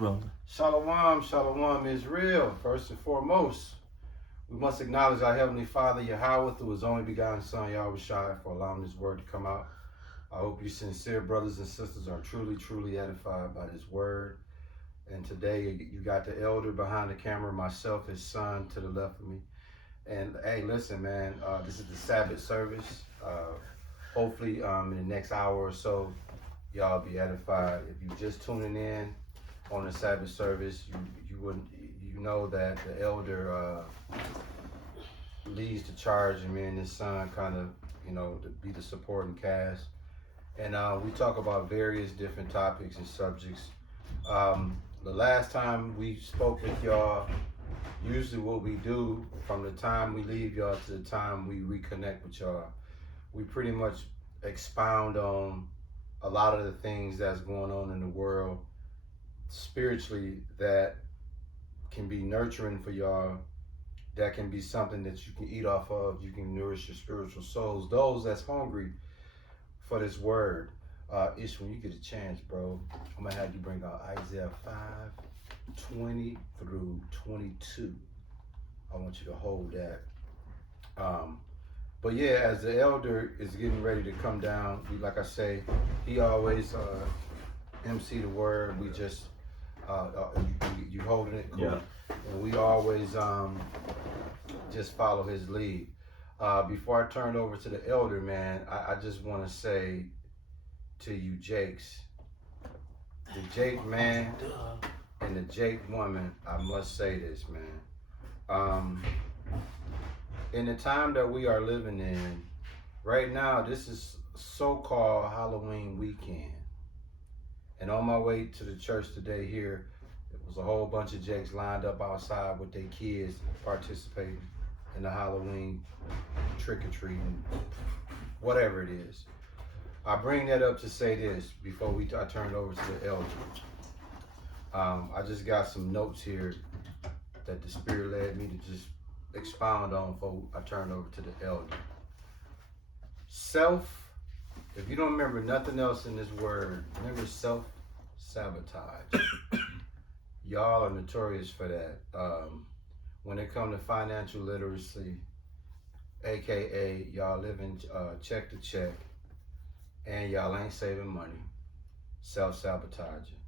Well, Shalom, shalom is real. First and foremost, we must acknowledge our Heavenly Father, Yahweh, through His only begotten Son, Yahweh Shai, for allowing His word to come out. I hope you sincere brothers and sisters are truly, truly edified by this word. And today you got the elder behind the camera, myself, his son to the left of me. And hey, listen, man, this is the Sabbath service. Hopefully, in the next hour or so, y'all be edified. If you just tuning in on the Sabbath service, you wouldn't know that the elder leads the charge, and me and his son kind of to be the supporting cast. And we talk about various different topics and subjects. The last time we spoke with y'all, usually what we do from the time we leave y'all to the time we reconnect with y'all, we pretty much expound on a lot of the things that's going on in the world spiritually that can be nurturing for y'all, that can be something that you can eat off of. You can nourish your spiritual souls, those that's hungry for this word. Ish, when you get a chance, bro, I'm gonna have you bring out Isaiah 5:20 through 22. I want you to hold that. But yeah, as the elder is getting ready to come down, like I say, he always MC the word. We just you holding it, cool. yeah. And we always just follow his lead. Before I turn over to the elder, man, I just want to say to you, Jakes, the Jake man and the Jake woman, I must say this, man. In the time that we are living in, right now, this is so-called Halloween weekend. And on my way to the church today here, it was a whole bunch of Jakes lined up outside with their kids participating in the Halloween trick-or-treating, whatever it is. I bring that up to say this before I turn it over to the elder. I just got some notes here that the Spirit led me to just expound on before I turn it over to the elder. If you don't remember nothing else in this word, remember self-sabotage. Y'all are notorious for that. When it comes to financial literacy, AKA y'all living check to check, and y'all ain't saving money, self-sabotaging.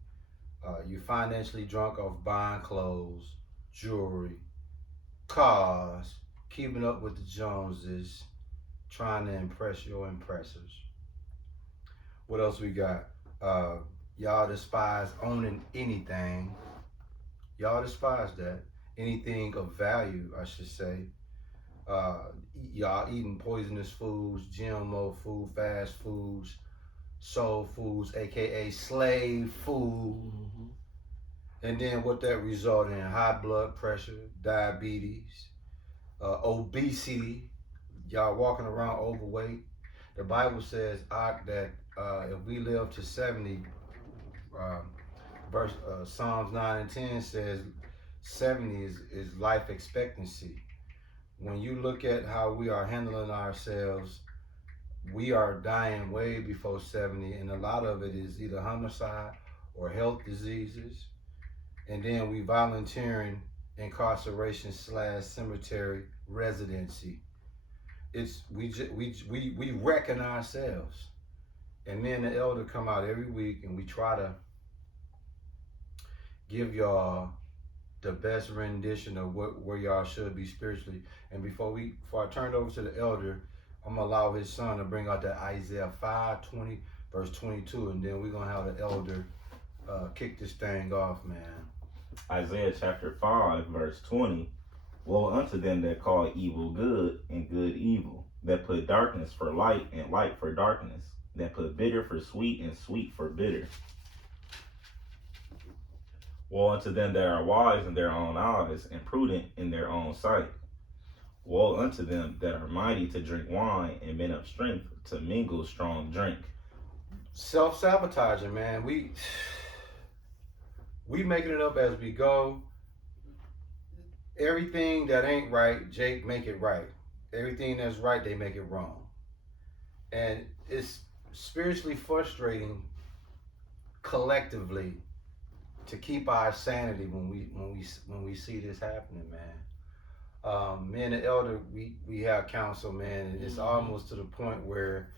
You financially drunk off buying clothes, jewelry, cars, keeping up with the Joneses, trying to impress your impressors. What else we got? Y'all despise owning anything. Y'all despise that. Anything of value, I should say. Y'all eating poisonous foods, GMO food, fast foods, soul foods, aka slave food. Mm-hmm. And then what that result in? High blood pressure, diabetes, obesity. Y'all walking around overweight. The Bible says that if we live to 70, Psalms 9 and 10 says 70 is life expectancy. When you look at how we are handling ourselves, we are dying way before 70, and a lot of it is either homicide or health diseases. And then we volunteering incarceration / cemetery residency. We reckon ourselves. And me and the elder come out every week and we try to give y'all the best rendition of where y'all should be spiritually. And before I turn it over to the elder, I'm gonna allow his son to bring out that Isaiah 5:20 verse 22, and then we're gonna have the elder kick this thing off, man. Isaiah chapter 5, verse 20. Woe unto them that call evil good and good evil, that put darkness for light and light for darkness, that put bitter for sweet and sweet for bitter. Woe unto them that are wise in their own eyes and prudent in their own sight. Woe unto them that are mighty to drink wine and men of strength to mingle strong drink. Self-sabotaging, man. We making it up as we go. Everything that ain't right, Jake make it right. Everything that's right, they make it wrong. And it's spiritually frustrating collectively to keep our sanity when we see this happening, man. Me and the elder, we have counsel, man, and it's almost to the point where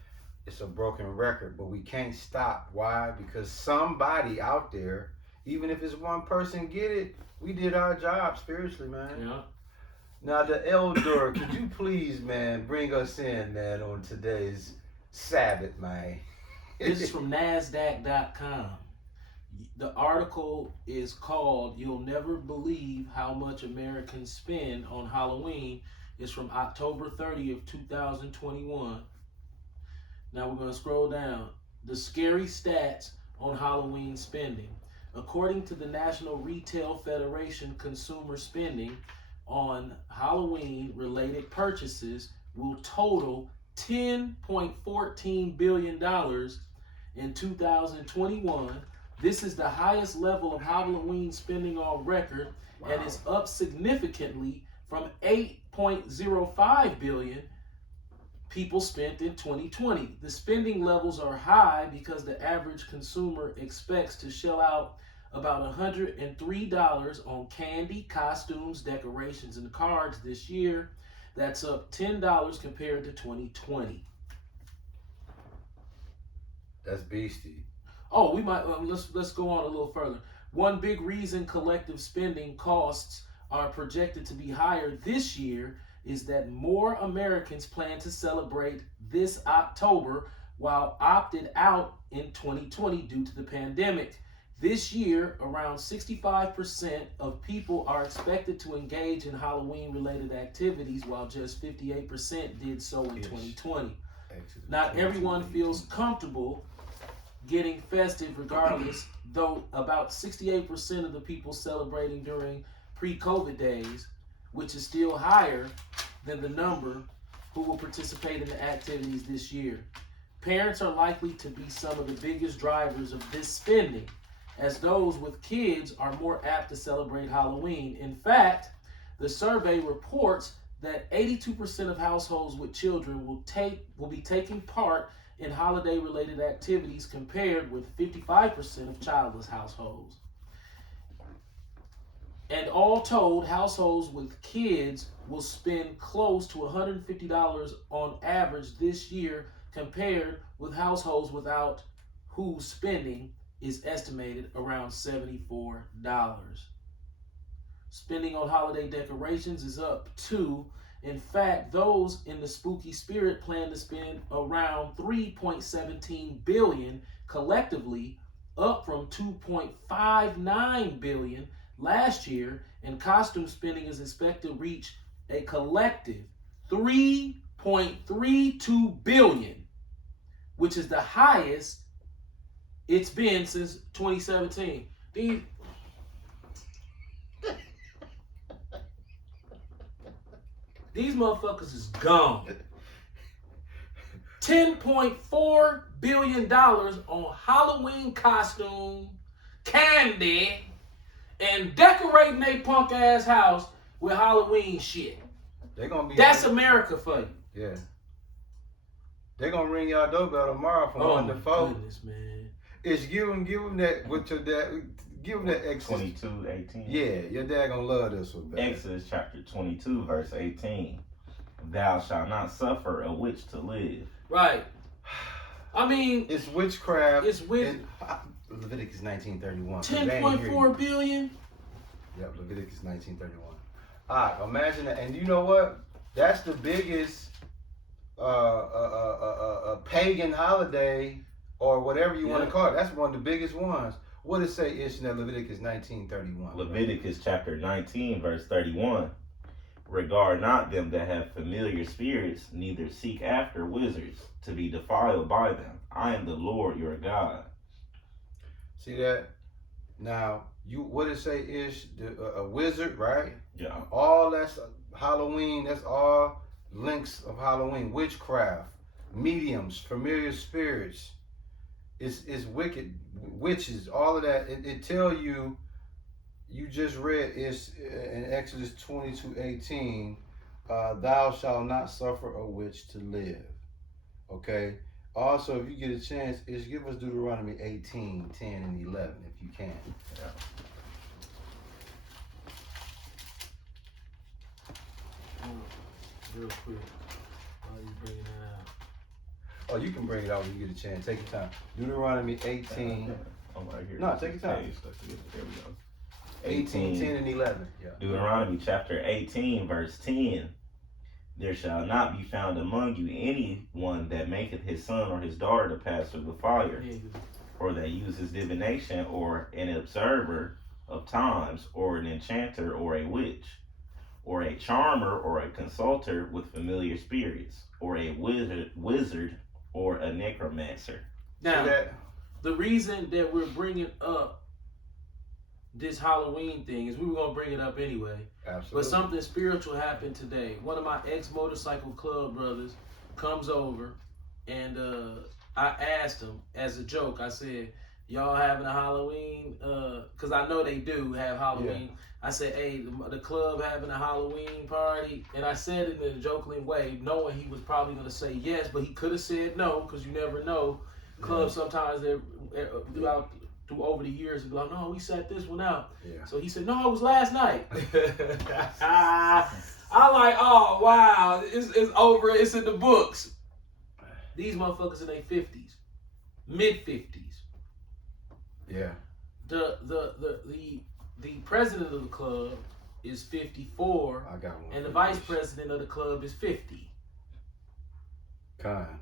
it's a broken record, but we can't stop. Why? Because somebody out there, even if it's one person, get it. We did our job spiritually, man. Yeah. Now, the elder, could you please, man, bring us in, man, on today's Sabbath, man? This is from NASDAQ.com. The article is called "You'll Never Believe How Much Americans Spend on Halloween." It's from October 30th, 2021. Now we're going to scroll down. The scary stats on Halloween spending. According to the National Retail Federation, consumer spending on Halloween-related purchases will total $10.14 billion in 2021. This is the highest level of Halloween spending on record, and is up significantly from $8.05 billion people spent in 2020. The spending levels are high because the average consumer expects to shell out about $103 on candy, costumes, decorations, and cards this year. That's up $10 compared to 2020. That's beastie. Oh, we might let's go on a little further. One big reason collective spending costs are projected to be higher this year is that more Americans plan to celebrate this October while opted out in 2020 due to the pandemic. This year, around 65% of people are expected to engage in Halloween-related activities, while just 58% did so in 2020. Not everyone feels comfortable getting festive regardless, though about 68% of the people celebrating during pre-COVID days, which is still higher than the number who will participate in the activities this year. Parents are likely to be some of the biggest drivers of this spending, as those with kids are more apt to celebrate Halloween. In fact, the survey reports that 82% of households with children will be taking part in holiday-related activities, compared with 55% of childless households. And all told, households with kids will spend close to $150 on average this year, compared with households without, whose spending is estimated around $74. Spending on holiday decorations is up too. In fact, those in the spooky spirit plan to spend around $3.17 billion collectively, up from $2.59 billion last year, and costume spending is expected to reach a collective $3.32 billion, which is the highest it's been since 2017. These motherfuckers is gone. $10.4 billion on Halloween costume, candy, and decorating a punk ass house with Halloween shit. They're gonna be. That's America for you. Yeah. They're gonna ring y'all doorbell tomorrow from 1 to 4. Goodness, man. It's give them that with your dad. Give them that Exodus 22:18. Yeah, your dad gonna love this one, man. Exodus chapter 22, verse 18. Thou shalt not suffer a witch to live. Right. I mean, It's witchcraft. it's with Leviticus 19:31. 10.4 billion. Yep, Leviticus 19:31. All right, imagine that. And you know what? That's the biggest pagan holiday, or whatever you want to call it. That's one of the biggest ones. What does it say, Ish, in Leviticus 19:31? Leviticus chapter 19, verse 31. Regard not them that have familiar spirits, neither seek after wizards, to be defiled by them. I am the Lord your God. See that? Now, what did it say, Ish? A wizard, right? Yeah. All that's Halloween. That's all links of Halloween. Witchcraft, mediums, familiar spirits. It's wicked, witches, all of that. It tell you, you just read is in Exodus 22:18, thou shalt not suffer a witch to live. Okay? Also, if you get a chance, give us Deuteronomy 18, 10, and 11 if you can. Yeah. Real quick, while you bringing that out. Oh, you can bring it out when you get a chance. Take your time. Deuteronomy 18. I'm right here. No, take your time. Page, there we go. 18, 10, and 11. Yeah. Deuteronomy chapter 18, verse 10. There shall not be found among you anyone that maketh his son or his daughter to pass through the fire, or that uses divination, or an observer of times, or an enchanter, or a witch, or a charmer, or a consulter with familiar spirits, or a wizard, or a necromancer. Now, the reason that we're bringing up this Halloween thing is we were going to bring it up anyway. Absolutely. But something spiritual happened today. One of my ex-motorcycle club brothers comes over, and I asked him as a joke. I said, y'all having a Halloween? Because I know they do have Halloween. Yeah. I said, hey, the club having a Halloween party? And I said it in a joking way, knowing he was probably going to say yes, but he could have said no, because you never know. Clubs sometimes, they're through over the years, and be like, no, we set this one out. Yeah. So he said, no, it was last night. I'm like, oh, wow, it's over, it's in the books. These motherfuckers in their 50s, mid-50s. Yeah. The president of the club is 54. I got one. And the vice president of the club is 50. Kind.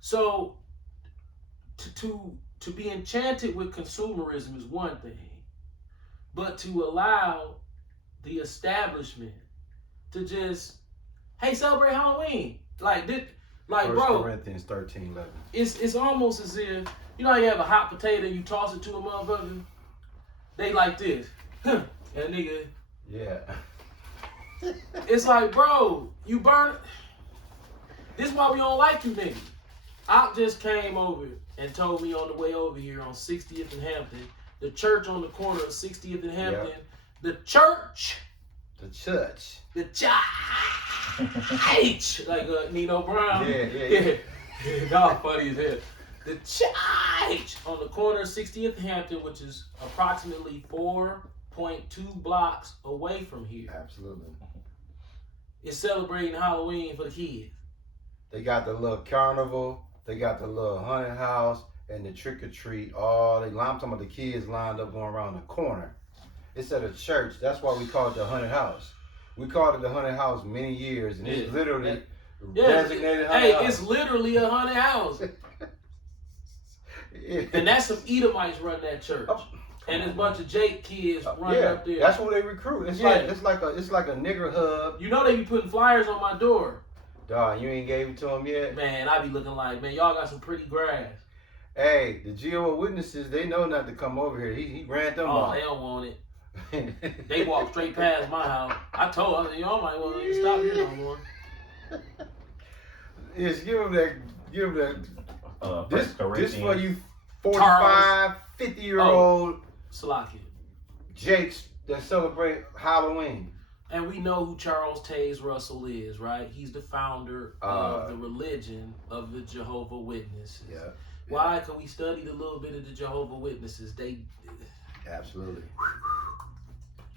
So to be enchanted with consumerism is one thing, but to allow the establishment to just, hey, celebrate Halloween, like 1 bro, Corinthians 13:11. It's almost as if, you know how you have a hot potato and you toss it to a motherfucker? They like this, and nigga. Yeah. It's like, bro, you burn. This is why we don't like you niggas. I just came over and told me on the way over here on 60th and Hampton, the church on the corner of 60th and Hampton, Yep. the church, like Nino Brown. Yeah. Y'all funny as hell. The church on the corner of 60th and Hampton, which is approximately 4.2 blocks away from here, Absolutely. is celebrating Halloween for the kids. They got the little carnival. They got the little haunted house and the trick or treat. I'm talking about the kids lined up going around the corner. It's at a church. That's why we call it the haunted house. We called it the haunted house many years, and it's literally designated haunted house. It's literally a haunted house. And that's some Edomites run that church. And there's a bunch of Jake kids running up there. That's what they recruit. It's like a nigger hub. You know they be putting flyers on my door. Dawg, you ain't gave it to them yet? Man, I be looking like, man, y'all got some pretty grass. Hey, the Jehovah's Witnesses, they know not to come over here. He ran them off. Oh, they don't want it. They walk straight past my house. I told them, y'all might want to stop here no more. Yes, give them that. This for you 45, 50-year-old Salakia. Jakes that celebrate Halloween. And we know who Charles Taze Russell is, right? He's the founder of the religion of the Jehovah's Witnesses. Yeah. Why? Because we studied a little bit of the Jehovah's Witnesses. Absolutely.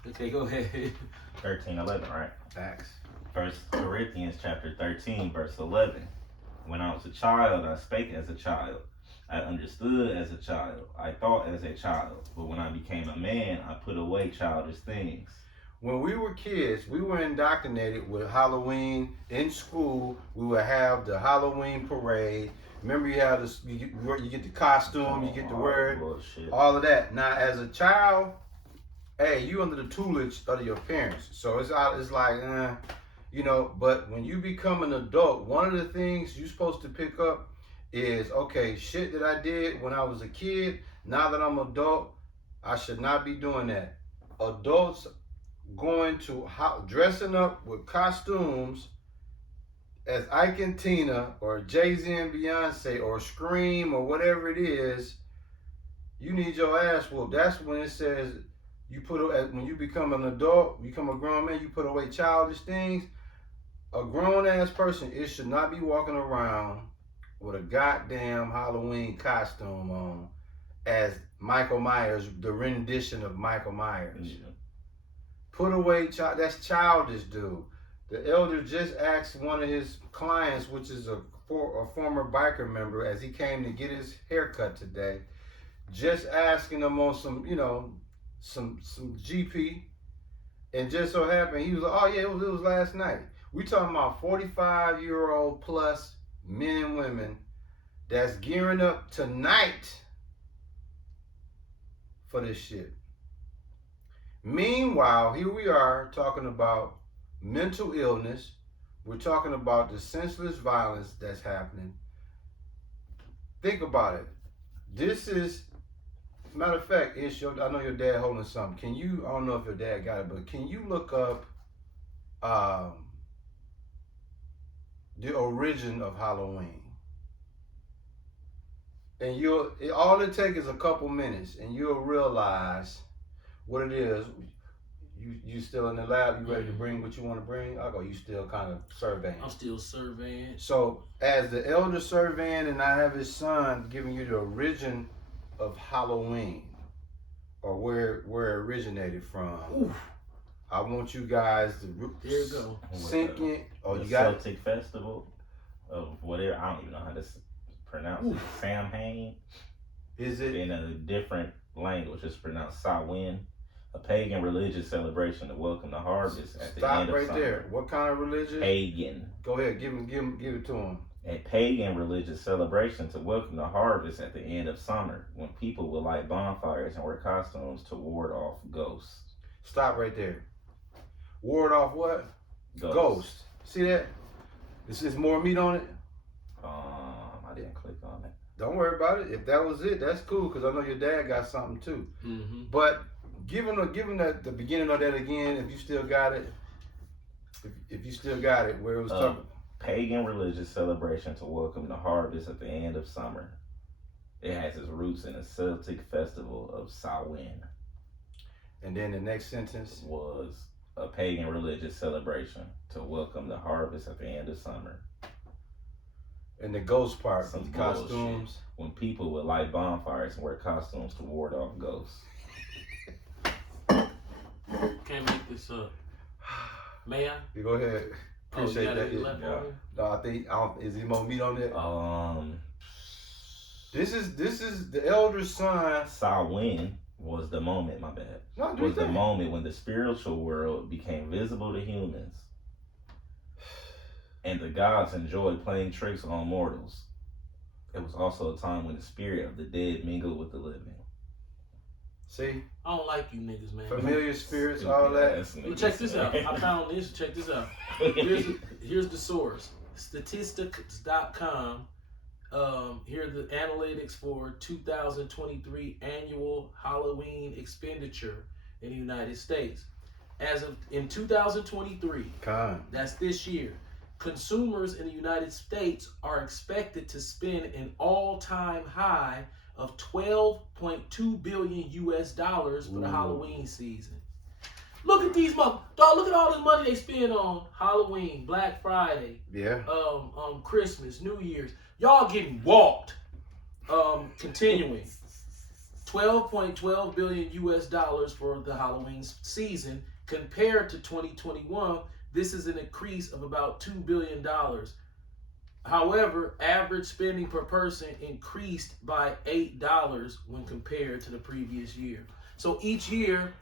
Okay, go ahead. 13:11, right? Facts. 1 Corinthians chapter 13, verse 11. When I was a child, I spake as a child. I understood as a child. I thought as a child. But when I became a man, I put away childish things. When we were kids, we were indoctrinated with Halloween in school. We would have the Halloween parade. Remember, you have this. You get the costume, you get the word, all of that. Now, as a child, hey, you under the tutelage of your parents, so it's like, But when you become an adult, one of the things you're supposed to pick up is, okay, shit that I did when I was a kid. Now that I'm an adult, I should not be doing that. Adults going to dressing up with costumes as Ike and Tina or Jay-Z and Beyonce or Scream or whatever it is, you need your ass whooped. That's when it says when you become an adult, become a grown man, you put away childish things. A grown ass person, it should not be walking around with a goddamn Halloween costume on as Michael Myers, the rendition of Michael Myers. Yeah. Put away, that's childish, dude. The elder just asked one of his clients, which is a former biker member, as he came to get his haircut today, just asking him on some, some GP, and just so happened he was like, oh yeah, it was last night. We talking about 45-year-old plus men and women that's gearing up tonight for this shit. Meanwhile, here we are talking about mental illness. We're talking about the senseless violence that's happening. Think about it. This is, matter of fact, I know your dad holding something. Can you, I don't know if your dad got it, but can you look up the origin of Halloween? And all it takes is a couple minutes, and you'll realize what it is. You still in the lab? You ready to bring what you want to bring? I'll go. You still kind of surveying? I'm still surveying. So, as the elder surveying, and I have his son giving you the origin of Halloween, or where it originated from. Oof. I want you guys to There you go. sink in. Oh, the you got Celtic Festival of whatever. I don't even know how to pronounce it. Samhain. Is it? In a different language, it's pronounced Samhain. A pagan religious celebration to welcome the harvest at the end of right summer. there. What kind of religion? Pagan. Go ahead, give it to him. A pagan religious celebration to welcome the harvest at the end of summer, when people will light bonfires and wear costumes to ward off ghosts. Stop right there. Ward off what? Ghost. See that? This is more meat on it. I didn't click on it. Don't worry about it. If that was it, that's cool, because I know your dad got something too. Mm-hmm. But give him the beginning of that again, if you still got it. If you still got it, where it was talking. Pagan religious celebration to welcome the harvest at the end of summer. It has its roots in the Celtic festival of Samhain. And then the next sentence was a pagan religious celebration to welcome the harvest at the end of summer. And the ghost part, Some the costumes. bullshit. When people would light bonfires and wear costumes to ward off ghosts. Can't make this up. May I? You go ahead. Appreciate that. Yeah. No, I think is there more meat on that? This is the elder son. Samhain was the moment, my bad. No, was the moment when the spiritual world became visible to humans. And the gods enjoyed playing tricks on mortals. It was also a time when the spirit of the dead mingled with the living. See? I don't like you niggas, man. Familiar spirits, all that. Well, check this out. I found this. Check this out. Here's the source. Statistics.com. Here are the analytics for 2023 annual Halloween expenditure in the United States. As of in 2023, that's this year, consumers in the United States are expected to spend an all-time high of $12.2 billion for the Halloween season. Look at these dog. Look at all the money they spend on Halloween, Black Friday, Christmas, New Year's. Y'all getting walked. Continuing, $12.12 billion for the Halloween season compared to 2021. This is an increase of about $2 billion. However, average spending per person increased by $8 when compared to the previous year. So each year,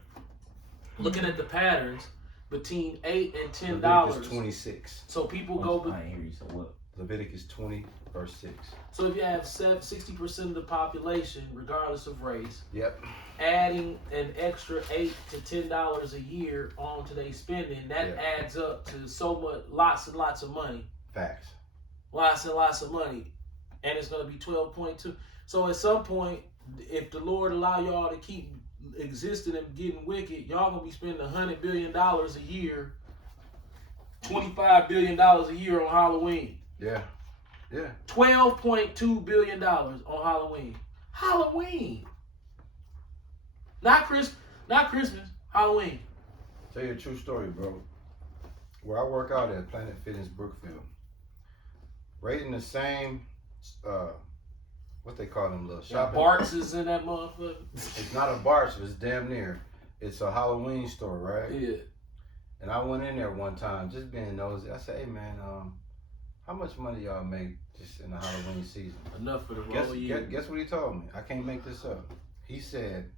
looking at the patterns, between $8 and $10. Leviticus 26. So people go. I hear you. So what? Leviticus 20, verse 6. So if you have 60% of the population, regardless of race, Yep. adding an extra $8 to $10 a year onto their spending, that adds up to so much, lots and lots of money. Facts. Lots and lots of money, and it's going to be 12.2. So at some point, if the Lord allow y'all to keep existing and getting wicked, y'all gonna be spending $100 billion a year, $25 billion a year on Halloween. Yeah. $12.2 billion on Halloween. Halloween. Not Christmas. Halloween. Tell you a true story, bro. Where I work out at Planet Fitness Brookfield, right in the same what they call them little Yeah, shopping. Bart's is in that motherfucker. It's not a Bart's, but it's damn near. It's a Halloween store, right? Yeah. And I went in there one time, just being nosy. I said, "Hey man, how much money y'all make just in the Halloween season?" Enough for the whole year. Guess what he told me? I can't make this up. He said,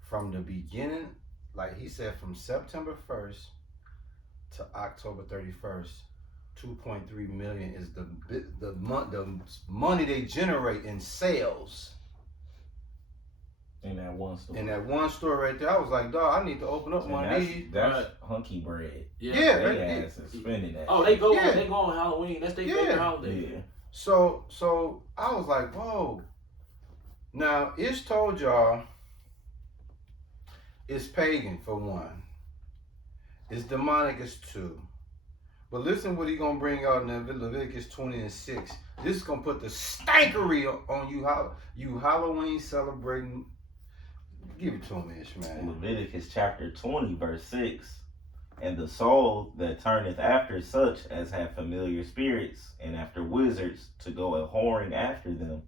from the beginning, like he said, from September 1st to October 31st, 2.3 million is the money they generate in sales. In that one store. In that one store right there, I was like, dog, I need to open up And one of that's, these. that's hunky bread. Yeah, They ass is spending that. Oh, they go. Yeah. They go on Halloween. That's their favorite holiday. Yeah. So I was like, whoa. Now, Ish told y'all it's pagan for one. It's demonic as two. But listen what he gonna bring out in Leviticus 20 and 6. This is gonna put the stankery on you Halloween celebrating. Give it to him, Ish, man. Leviticus chapter 20, verse 6. And the soul that turneth after such as have familiar spirits, and after wizards, to go a whoring after them,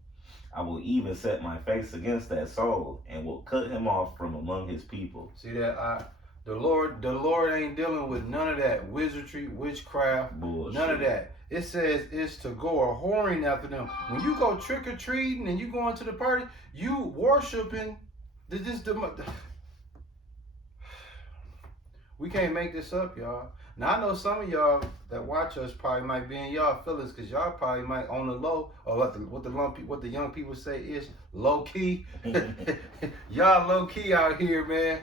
I will even set my face against that soul, and will cut him off from among his people. See that? The Lord ain't dealing with none of that wizardry, witchcraft, Bullshit. none of that. It says it's to go a whoring after them. When you go trick or treating and you going to the party, you worshiping We can't make this up, y'all. Now I know some of y'all that watch us probably might be in y'all feelings because y'all probably might on the low, or what the young people say is low key. Y'all low key out here, man.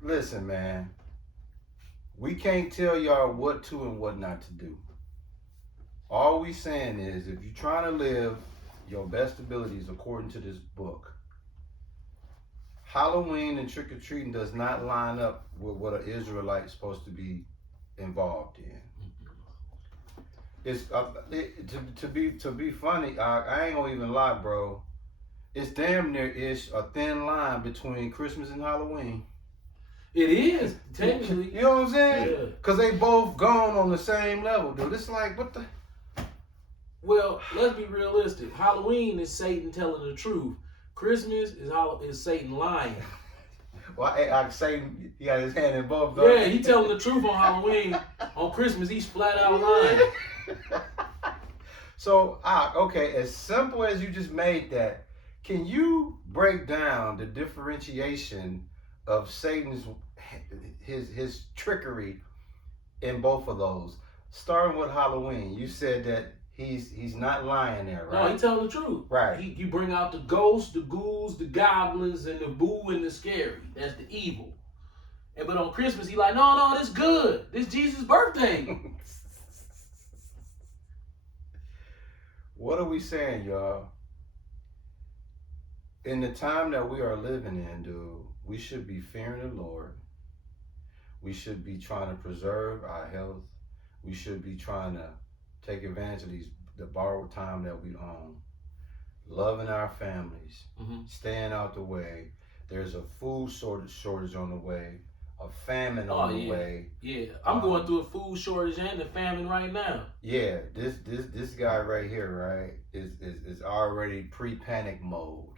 Listen, man. We can't tell y'all what to and what not to do. All we saying is if you're trying to live your best abilities according to this book, Halloween and trick-or-treating does not line up with what an Israelite is supposed to be involved in. It's to be funny. I ain't gonna even lie, bro. It's damn near a thin line between Christmas and Halloween. It is technically. You know what I'm saying? Yeah. Cause they both gone on the same level, dude. It's like what the. Well, let's be realistic. Halloween is Satan telling the truth. Christmas is Satan lying. Well, I say he got his hand in both. Yeah, he telling the truth on Halloween. On Christmas, he's flat out lying. So, okay, as simple as you just made that, can you break down the differentiation of Satan's his trickery in both of those? Starting with Halloween, you said that he's not lying there, right? No, he telling the truth. Right. You bring out the ghosts, the ghouls, the goblins, and the boo and the scary. That's the evil. But on Christmas, he like, no, this good. This Jesus' birthday. What are we saying, y'all? In the time that we are living in, dude, we should be fearing the Lord. We should be trying to preserve our health. We should be trying to take advantage of the borrowed time that we own. Loving our families. Staying out the way. There's a food shortage on the way. A famine on the way. Yeah, I'm going through a food shortage and a famine right now. Yeah, this guy right here, right, is already pre-panic mode.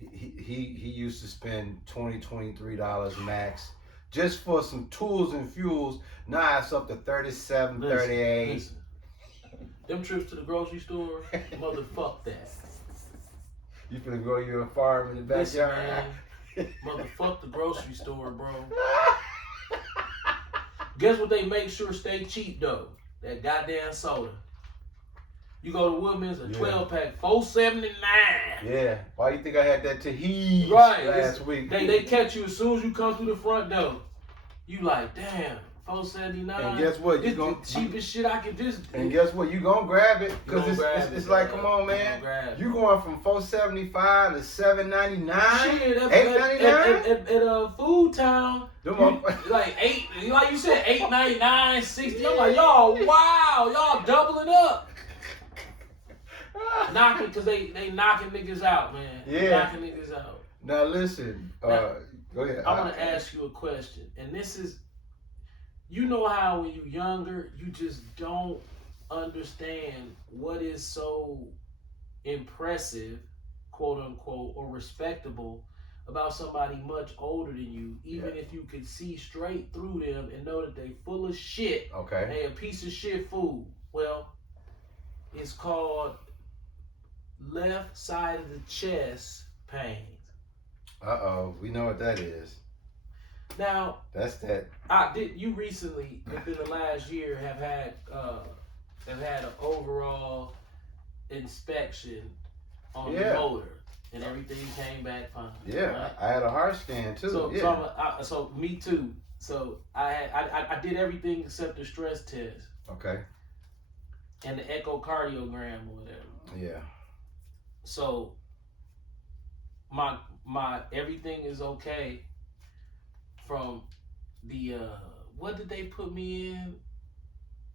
He used to spend $23 max just for some tools and fuels. Now it's up to $37, $38. Listen. Them trips to the grocery store, motherfuck that. You finna grow your farm in the backyard? Listen, man, motherfuck the grocery store, bro. Guess what they make sure stay cheap though? That goddamn soda. You go to Woodman's, a 12-pack, $4.79. Yeah. Why you think I had that Tahiti last week? They catch you as soon as you come through the front door. You like, damn, $4.79. And guess what? This the cheapest shit I can just. And guess what? You gonna grab it because it's like, come on, man. You going from $4.75 to $7.99, Shit, $8.99 at Food Town. Like you said, $8.99, $60. I'm like, y'all, wow, y'all doubling up. Knocking, because they knocking niggas out, man. Yeah. Knocking niggas out. Now listen, go ahead. I want to ask you a question, and this is, you know how when you're younger, you just don't understand what is so impressive, quote unquote, or respectable about somebody much older than you, even if you could see straight through them and know that they full of shit. Okay. They a piece of shit fool. Well, it's called left side of the chest pains. We know what that is. Now, That's that. You recently, within the last year, have had an overall inspection on the motor, and everything came back fine. Yeah, right? I had a heart scan too. So me too. So I did everything except the stress test Okay. and the echocardiogram or whatever. Yeah. So my everything is okay from the what did they put me in?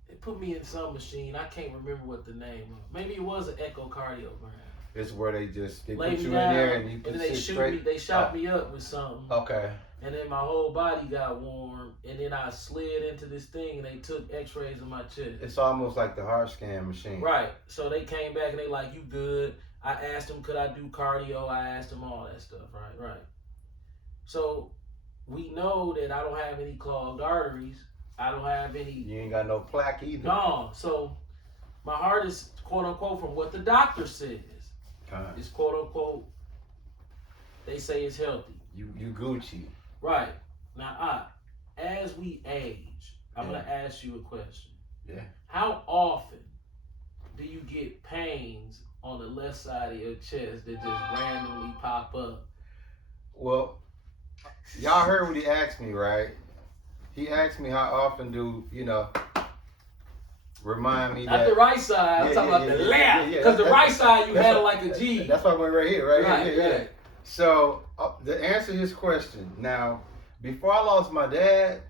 They put me in some machine. I can't remember what the name was. Maybe it was an echocardiogram. It's where they put Lay you me down, in there and you put and then they shot me up with something. Okay. And then my whole body got warm, and then I slid into this thing, and they took X-rays of my chest. It's almost like the heart scan machine. Right. So they came back and they like, you good? I asked them, could I do cardio? I asked them all that stuff. Right. So we know that I don't have any clogged arteries. I don't have any. You ain't got no plaque either. No. So my heart is quote unquote from what the doctor says. It's quote unquote. They say it's healthy. You Gucci. Right. Now, as we age, I'm going to ask you a question. Yeah. How often do you get pains on the left side of your chest that just randomly pop up? Well, y'all heard what he asked me, right? He asked me how often do, remind me Not that. the right side, I'm talking about the left. Because the right side, you had like a G. That's why I went right here, right here. Right. So, to answer his question, now, before I lost my dad,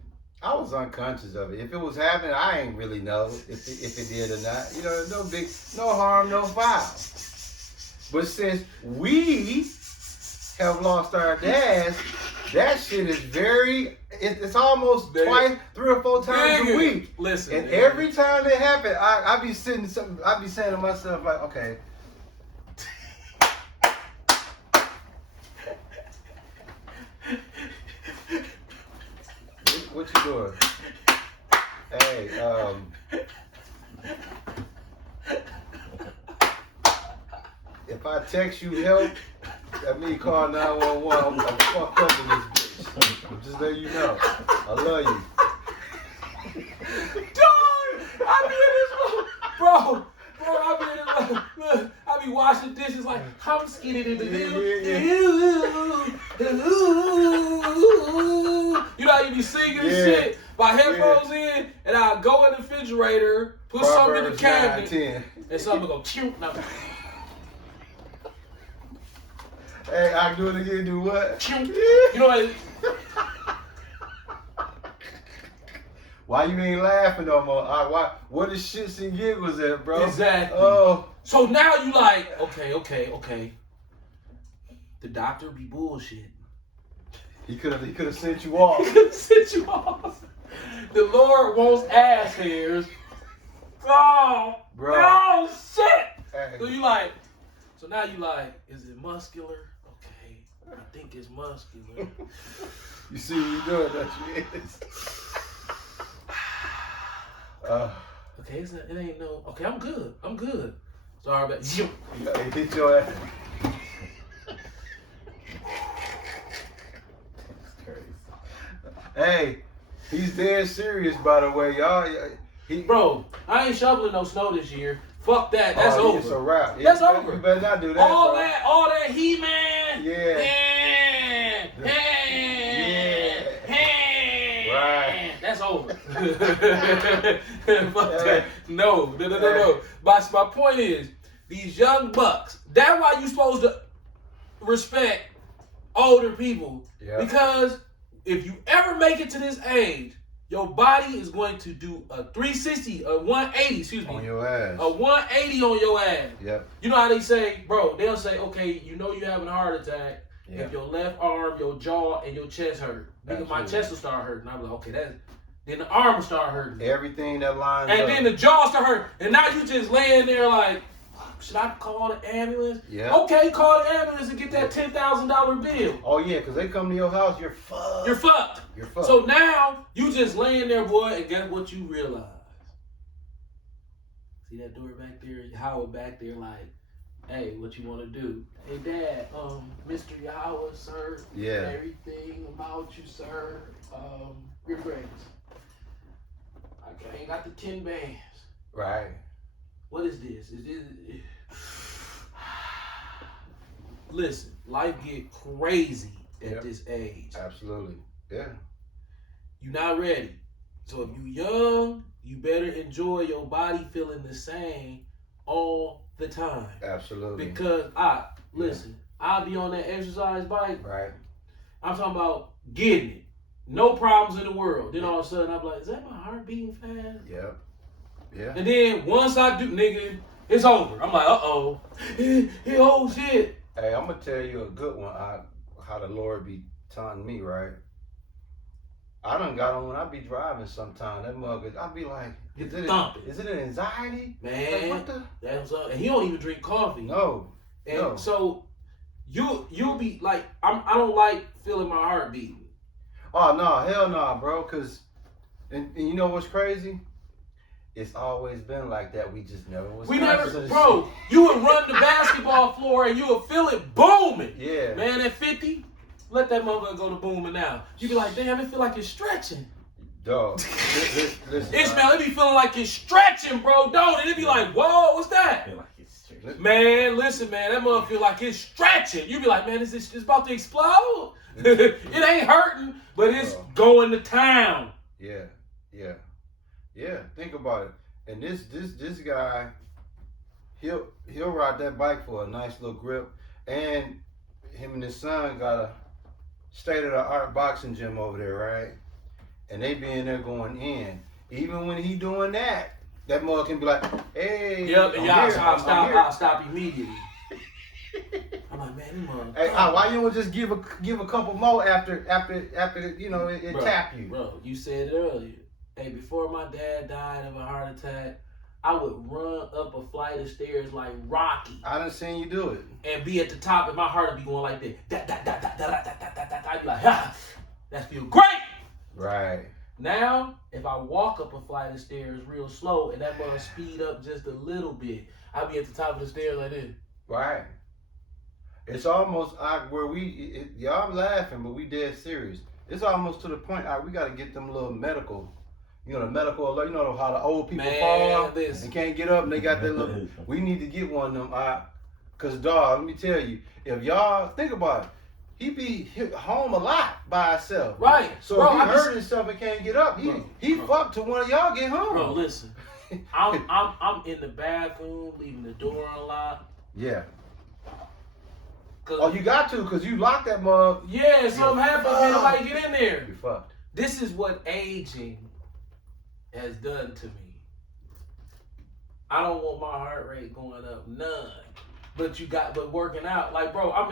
I was unconscious of it. If it was happening, I ain't really know if it did or not. No harm, no foul. But since we have lost our dads, that shit is it's almost twice, 3 or 4 times a week. Listen. And every time it happens, I be saying to myself, like, okay. What you doing? Hey, if I text you help, that means call 911. I'm fucked up in this bitch. I'm just letting you know. I love you. Dog! I be in this bro, I be in this look, I be washing dishes like, I'm skinny in the You know how you be singing and shit? My headphones in, and I go in the refrigerator, put something in the cabinet, and something go, now, hey, I can do it again, do what? You know what? Why you ain't laughing no more? What the shits and giggles at, bro? Exactly. Oh. So now you like, okay. The doctor be bullshit. He could have sent you off. He could have sent you off. The Lord wants ass hairs. Oh, bro. Oh, shit. Hey. So now you like, is it muscular? Okay, I think it's muscular. You see what you doing, don't you? Okay, it ain't no. Okay, I'm good. Sorry about you. Hit your ass. Hey, he's dead serious, by the way, y'all. Bro, I ain't shoveling no snow this year. Fuck that. That's over. It's a wrap. That's over. You better not do that. All bro. that He-Man. Yeah. Right. That's over. Fuck that. No. My point is, these young bucks, that's why you supposed to respect older people. Yeah. Because if you ever make it to this age, your body is going to do a 360, a 180, excuse me. On your ass. A 180 on your ass. Yep. You know how they say, bro, they'll say, okay, you know you're having a heart attack Yeah. if your left arm, your jaw, and your chest hurt. Nigga, my Absolutely. chest will start hurting. I'm like, okay, Then the arm will start hurting. Everything that lines And up. then the jaw start hurting. And now you just laying there like, should I call the ambulance? Yeah. Okay, call the ambulance and get that $10,000 bill. Oh yeah, because they come to your house, you're fucked. You're fucked. You're fucked. So now you just laying there, boy, and guess what you realize? See that door back there? Howard back there like, hey, what you want to do? Hey, Dad, Mr. Yahweh, sir. Yeah. Everything about you, sir. Your grades. I ain't got the 10 bands. Right. What is this? Is this? Listen, life get crazy at this age. Absolutely. Yeah. You're not ready. So if you young, you better enjoy your body feeling the same all the time. Absolutely. Because listen, I'll be on that exercise bike. Right. I'm talking about getting it. No problems in the world. Then all of a sudden I'm like, is that my heart beating fast? Yep. Yeah. And then once I do, nigga, it's over. I'm like, oh shit. Hey, I'm gonna tell you a good one. How the Lord be taunting me, right? I done got on when I be driving sometime. That mug, I be like, Get is the thumping. it an anxiety? Man, Like, what the? that's up. And he don't even drink coffee. No. And no. so you'll be like, I don't like feeling my heart beating. Oh no, hell no, bro. Cause, and you know what's crazy? It's always been like that. We just never was. We conscious never, of the bro. You would run the basketball floor and you would feel it booming. shit. Yeah. Man, at 50, let that motherfucker go to booming now. You be like, damn, it feel like it's stretching. Dog. Listen, Ishmael, it be feeling like it's stretching, bro. Don't it? It be like, whoa, what's that? Feel like it's straight. Man, listen, man, that mother feel like it's stretching. You be like, man, is this it's about to explode? It ain't hurting, but it's going to town. Yeah. Think about it. And this guy, he'll ride that bike for a nice little grip, and him and his son got a state-of-the-art boxing gym over there, right? And they be in there going in. Even when he doing that mother can be like, hey, Yep, and I'm y'all here. I'll stop immediately. I'm like, man, this mother. Hey, why you don't just give a couple more after you know it Bro, tap you? Bro, you said it earlier. Hey, before my dad died of a heart attack, I would run up a flight of stairs like Rocky. I done seen you do it. And be at the top, and my heart would be going like that. I'd be like, that feel great. Right. Now, if I walk up a flight of stairs real slow and that mother speed up just a little bit, I'd be at the top of the stairs like this. Right. It's almost where y'all laughing, but we dead serious. It's almost to the point we got to get them little medical, the medical alert. You know how the old people fall and can't get up and they got that little. We need to get one of them. Cause dog, let me tell you, if y'all think about it, he be home a lot by himself. Right. So bro, if he hurt himself and can't get up, he fucked till one of y'all get home. Bro, listen. I'm in the bathroom, leaving the door unlocked. Yeah. Oh, you got to, because you locked that mug. Yeah, something happened, can't nobody get in there. You fucked. This is what aging has done to me. I don't want my heart rate going up, none. But working out, like, bro, I'm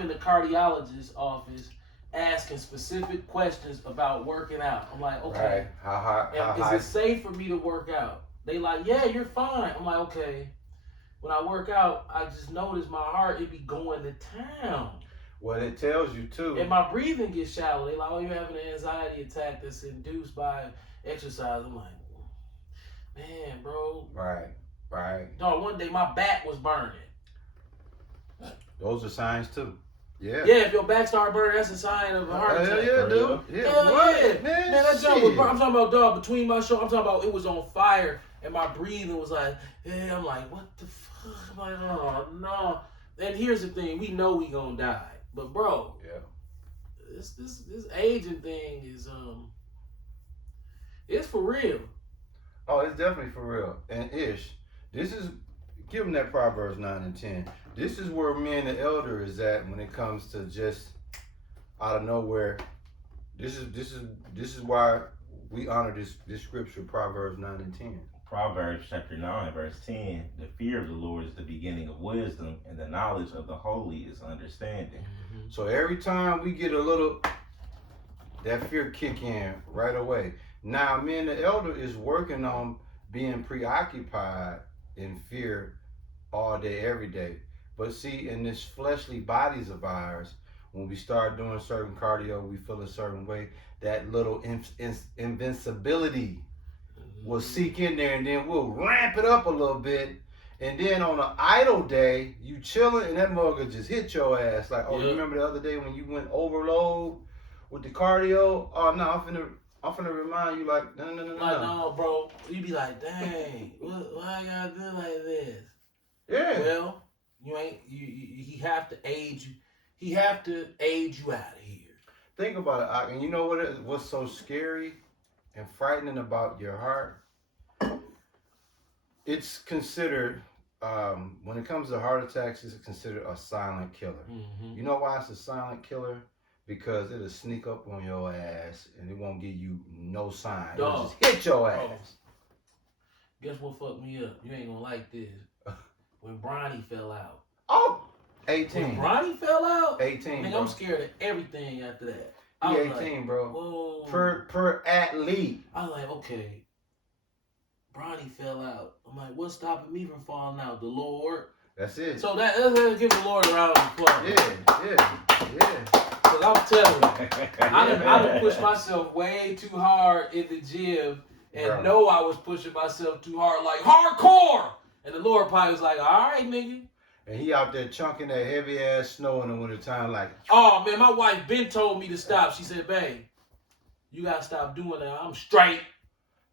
in the cardiologist's office asking specific questions about working out. I'm like, okay, right. Is it safe for me to work out? They like, yeah, you're fine. I'm like, okay. When I work out, I just notice my heart, it be going to town. Well, it tells you too. And my breathing gets shallow. They like, oh, you're having an anxiety attack that's induced by exercise. I'm like, man, bro. Right. Dog, one day my back was burning. Those are signs too. Yeah. Yeah, if your back start burning, that's a sign of a heart attack. Hell yeah, dude. Yeah. Hell What? yeah. Man, that jump was burning. I'm talking about, dog, between my shoulders. I'm talking about it was on fire. And my breathing was like, yeah, I'm like, what the fuck? I'm like, oh, no. And here's the thing. We know we gonna die. But, bro, this aging thing is, it's for real. Oh, it's definitely for real. And Ish, give them that Proverbs 9 and 10. This is where me and the elder is at when it comes to just out of nowhere. This is why we honor this scripture, Proverbs 9 and 10. Proverbs chapter 9, verse 10, the fear of the Lord is the beginning of wisdom, and the knowledge of the holy is understanding. So every time we get a little that fear kick in right away. Now, me and the elder is working on being preoccupied in fear all day, every day. But see, in this fleshly bodies of ours, when we start doing certain cardio, we feel a certain way. That little invincibility will seek in there, and then we'll ramp it up a little bit. And then on an idle day, you chilling, and that mugger just hit your ass. Like, oh, you remember the other day when you went overload with the cardio? Oh no, I'm finna remind you, like, no. Like, no, bro. You be like, dang, why I gotta do like this? Yeah. Well, you ain't. He have to aid you. He have to aid you out of here. Think about it, Ak, and you know what's so scary and frightening about your heart? It's considered, when it comes to heart attacks, it's considered a silent killer. Mm-hmm. You know why it's a silent killer? Because it'll sneak up on your ass and it won't give you no sign. It'll just hit your ass. Guess what fucked me up? You ain't gonna like this. When Bronny fell out. Oh! 18. When Bronny fell out? 18, Man, bro. I'm scared of everything after that. He 18, bro. Whoa. Per athlete. I was like, okay. Bronny fell out. I'm like, what's stopping me from falling out? The Lord. That's it. So let's give the Lord a round of applause. Yeah. Because I'm telling you, I done pushed myself way too hard in the gym and know I was pushing myself too hard, like hardcore. And the Lord probably was like, all right, nigga. And he out there chunking that heavy ass snow in the wintertime like. Oh, man, my wife Ben told me to stop. She said, babe, you got to stop doing that. I'm straight.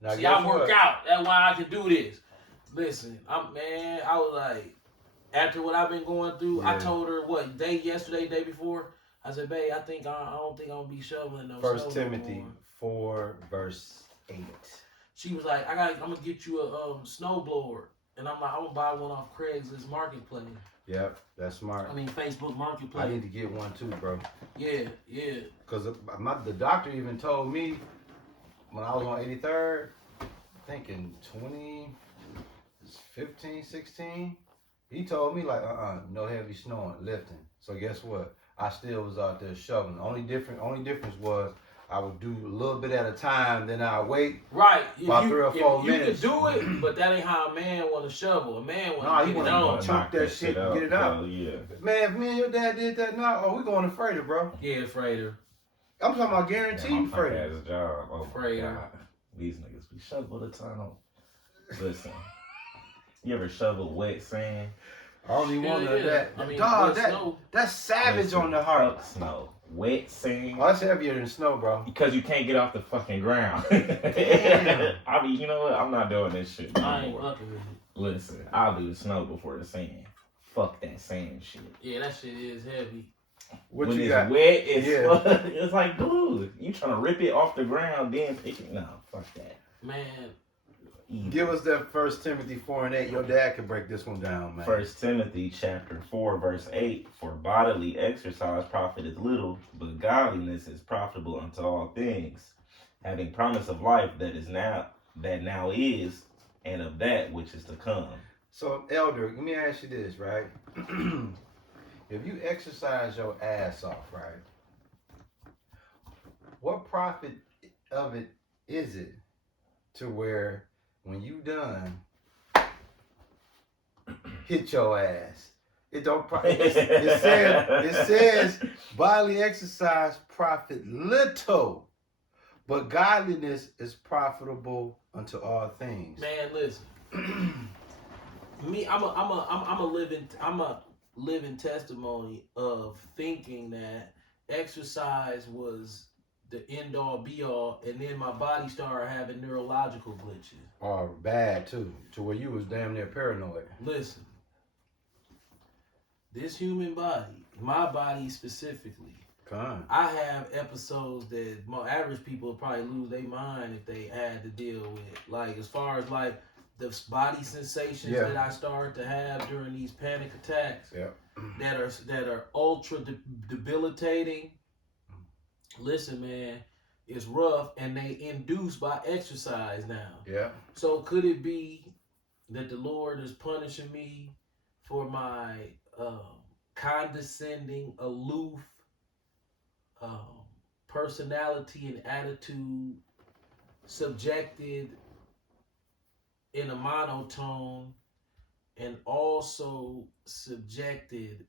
Now, see, I work out. That's why I can do this. Listen, I was like, after what I've been going through, I told her, yesterday, day before, I said, babe, I don't think I'm going to be shoveling no 1 snow Timothy anymore. 4, verse 8. She was like, I'm going to get you a snow blower. And I'm like, I'm going to buy one off Craigslist Marketplace. Yep, that's smart. I mean, Facebook Marketplace. I need to get one too, bro. Yeah. Because the doctor even told me when I was on 83rd, I think in 2015, 16, he told me like, no heavy snowing, lifting. So guess what? I still was out there shoveling. Only difference was I would do a little bit at a time, then I'd wait. Right. About 3 or 4 minutes. You can do it, but that ain't how a man want to shovel. A man want to get it on. Chunk that shit and get it out. Yeah. Man, if me and your dad did that now, we going to freighter, bro. Yeah, freighter. I'm talking about guaranteed freighter. Job. Oh freighter. God. These niggas be shovel the tunnel. Listen, you ever shovel wet sand? I don't even want none of that. I mean, dog, snow. That's savage. Listen, on the heart. Fuck snow. Wet sand. Oh, that's heavier than snow, bro. Because you can't get off the fucking ground. Damn. I mean, you know what? I'm not doing this shit no I ain't more. fucking with it. Listen, I'll do the snow before the sand. Fuck that sand shit. Yeah, that shit is heavy. What when you it's got? wet, it's like glue. You trying to rip it off the ground, then pick it? No, fuck that. Man. Give us that 1 Timothy 4 and 8. Your dad can break this one down, man. 1 Timothy chapter 4, verse 8. For bodily exercise profiteth little, but godliness is profitable unto all things, having promise of life that now is, and of that which is to come. So, Elder, let me ask you this, right? If you exercise your ass off, right? What profit of it is it to where when you done, hit your ass? It don't. It says bodily exercise profit little, but godliness is profitable unto all things. Man, listen. Me, I'm a living testimony of thinking that exercise was the end all be all, and then my body started having neurological glitches. Or bad too, to where you was damn near paranoid. Listen, this human body, my body specifically, I have episodes that average people would probably lose their mind if they had to deal with. Like, as far as like the body sensations that I start to have during these panic attacks that are ultra debilitating. Listen, man, it's rough, and they induced by exercise now. Yeah. So could it be that the Lord is punishing me for my condescending, aloof, personality and attitude subjected in a monotone and also subjected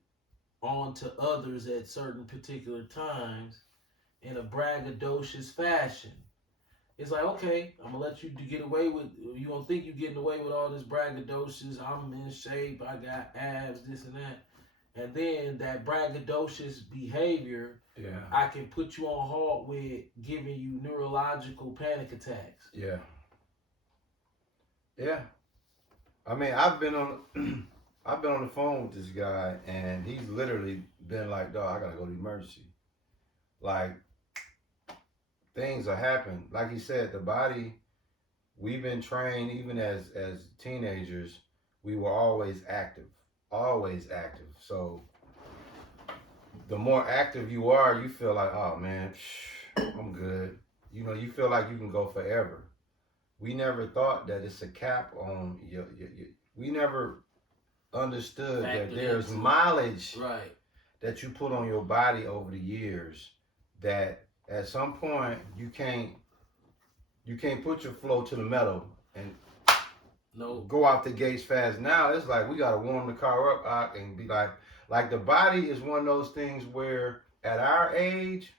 onto others at certain particular times in a braggadocious fashion. It's like, okay, I'm gonna let you get away with. You don't think you're getting away with all this braggadocious? I'm in shape. I got abs, this and that. And then that braggadocious behavior, Yeah. I can put you on halt with giving you neurological panic attacks. Yeah. Yeah. I mean, I've been on I've been on the phone with this guy, and he's literally been like, dog, I gotta go to emergency. Like, things are happening. Like he said, the body, we've been trained, even as teenagers, we were always active. Always active. So the more active you are, you feel like, oh man, I'm good. You know, you feel like you can go forever. We never thought that it's a cap on your we never understood that there's mileage Right. that you put on your body over the years, that at some point you can't put your flow to the metal and go out the gates fast. Now it's like we gotta warm the car up and be like the body is one of those things where at our age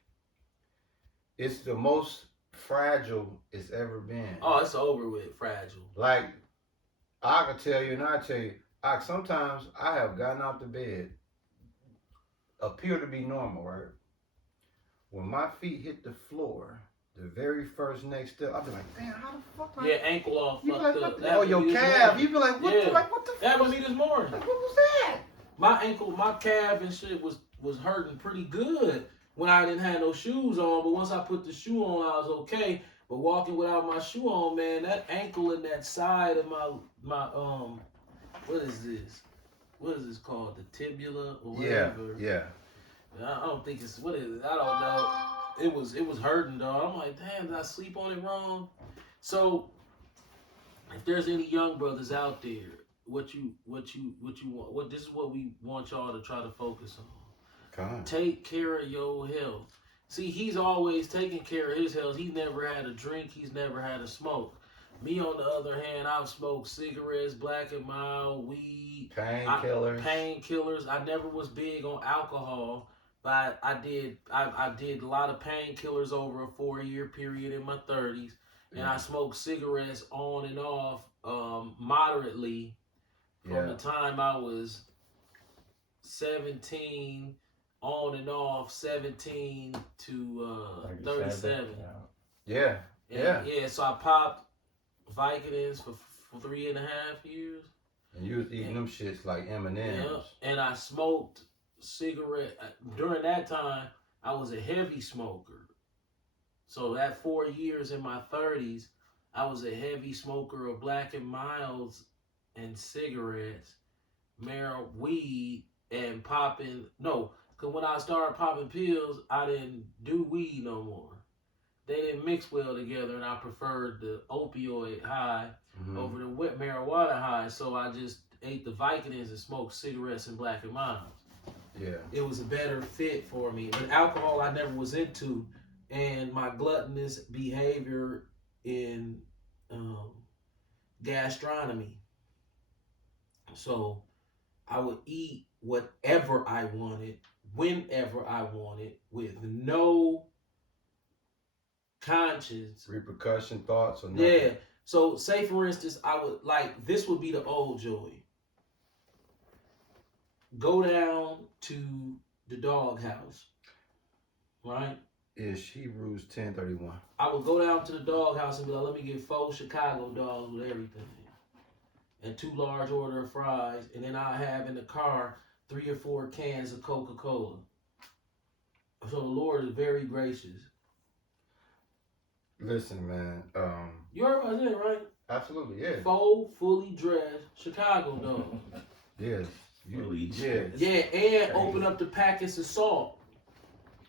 it's the most fragile it's ever been. Oh, it's over with, fragile. Like, I can tell you, and I tell you, sometimes I have gotten out the bed, appear to be normal, right? When my feet hit the floor, the very first next step, I'll be like, damn, how the fuck? Yeah, ankle all You be fucked like, up. oh, your calf. You be like, what the fuck? That was me this morning. Like, what was that? My ankle, my calf and shit was hurting pretty good when I didn't have no shoes on. But once I put the shoe on, I was okay. But walking without my shoe on, man, that ankle and that side of my what is this? What is this called? The tibula or whatever? Yeah. I don't think it's, what is it? I don't know. It was hurting, though. I'm like, damn, did I sleep on it wrong? So if there's any young brothers out there, what you want, this is what we want y'all to try to focus on. Come on. Take care of your health. See, he's always taking care of his health. He's never had a drink. He's never had a smoke. Me, on the other hand, I've smoked cigarettes, Black and Mild, weed, painkillers. I never was big on alcohol, but I did a lot of painkillers over a 4-year period in my 30s, and I smoked cigarettes on and off moderately from the time I was 17 on and off, 17 to 37. Yeah. So I popped Vicodins for 3.5 years. And you was eating them shits like M&Ms. Yeah. And I smoked cigarette. During that time, I was a heavy smoker. So that 4 years in my 30s, I was a heavy smoker of Black and Milds and cigarettes, weed, and popping. No, because when I started popping pills, I didn't do weed no more. They didn't mix well together, and I preferred the opioid high over the wet marijuana high. So I just ate the Vicodins and smoked cigarettes and Black and Milds. Yeah. It was a better fit for me. But alcohol I never was into, and my gluttonous behavior in gastronomy. So I would eat whatever I wanted, whenever I wanted, with no conscience, repercussion, thoughts, or nothing. Yeah. So say for instance, I would like, this would be the old Joey. Go down to the doghouse, right? Is Hebrews 10:31. I would go down to the doghouse and be like, let me get 4 Chicago dogs with everything, and 2 large order of fries, and then I'll have in the car 3 or 4 cans of Coca-Cola. So the Lord is very gracious. Listen, man. You heard about that, right? Absolutely, yeah. 4 fully dressed Chicago dogs. Yes. Yeah, and open up the packets of salt.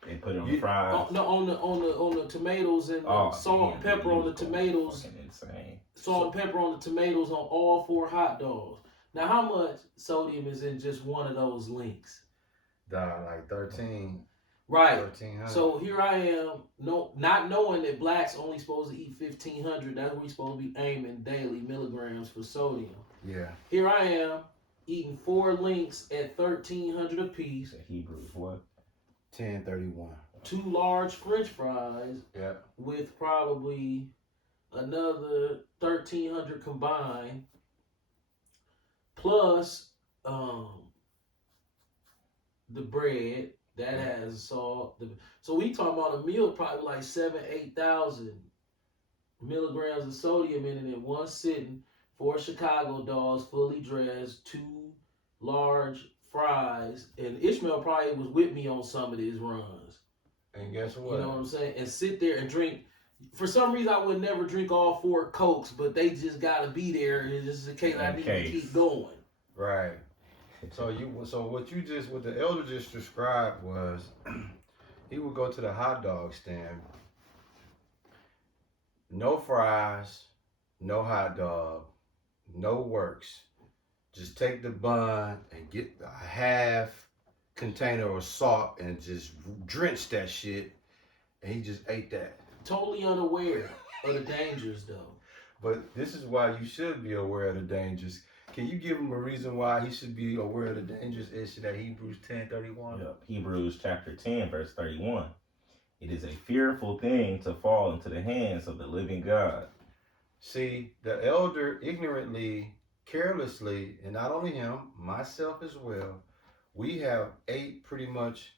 And put it on the fries. On the tomatoes and salt and pepper on the tomatoes. Insane. Salt and pepper on the tomatoes on all 4 hot dogs. Now, how much sodium is in just one of those links? Like 13. Right. 1300. So here I am, not knowing that blacks only supposed to eat 1,500. That's what we supposed to be aiming daily milligrams for sodium. Yeah. Here I am eating 4 links at 1,300 apiece. The Hebrews what? 1031. 2 large French fries. Yeah. With probably another 1,300 combined, plus the bread that has salt. So we talking about a meal probably like 8,000 milligrams of sodium in it in one sitting. 4 Chicago dogs, fully dressed, 2 large fries, and Ishmael probably was with me on some of these runs. And guess what? You know what I'm saying? And sit there and drink. For some reason, I would never drink all 4 Cokes, but they just gotta be there just in case I need to keep going. Right. So what the elder just described was, he would go to the hot dog stand, no fries, no hot dog, no works. Just take the bun and get a half container of salt and just drench that shit, and he just ate that. Totally unaware of the dangers, though. But this is why you should be aware of the dangers. Can you give him a reason why he should be aware of the dangers? Issue that Hebrews 10:31. Yep. Hebrews chapter 10, verse 31. It is a fearful thing to fall into the hands of the living God. See, the elder ignorantly, carelessly, and not only him, myself as well, we have ate pretty much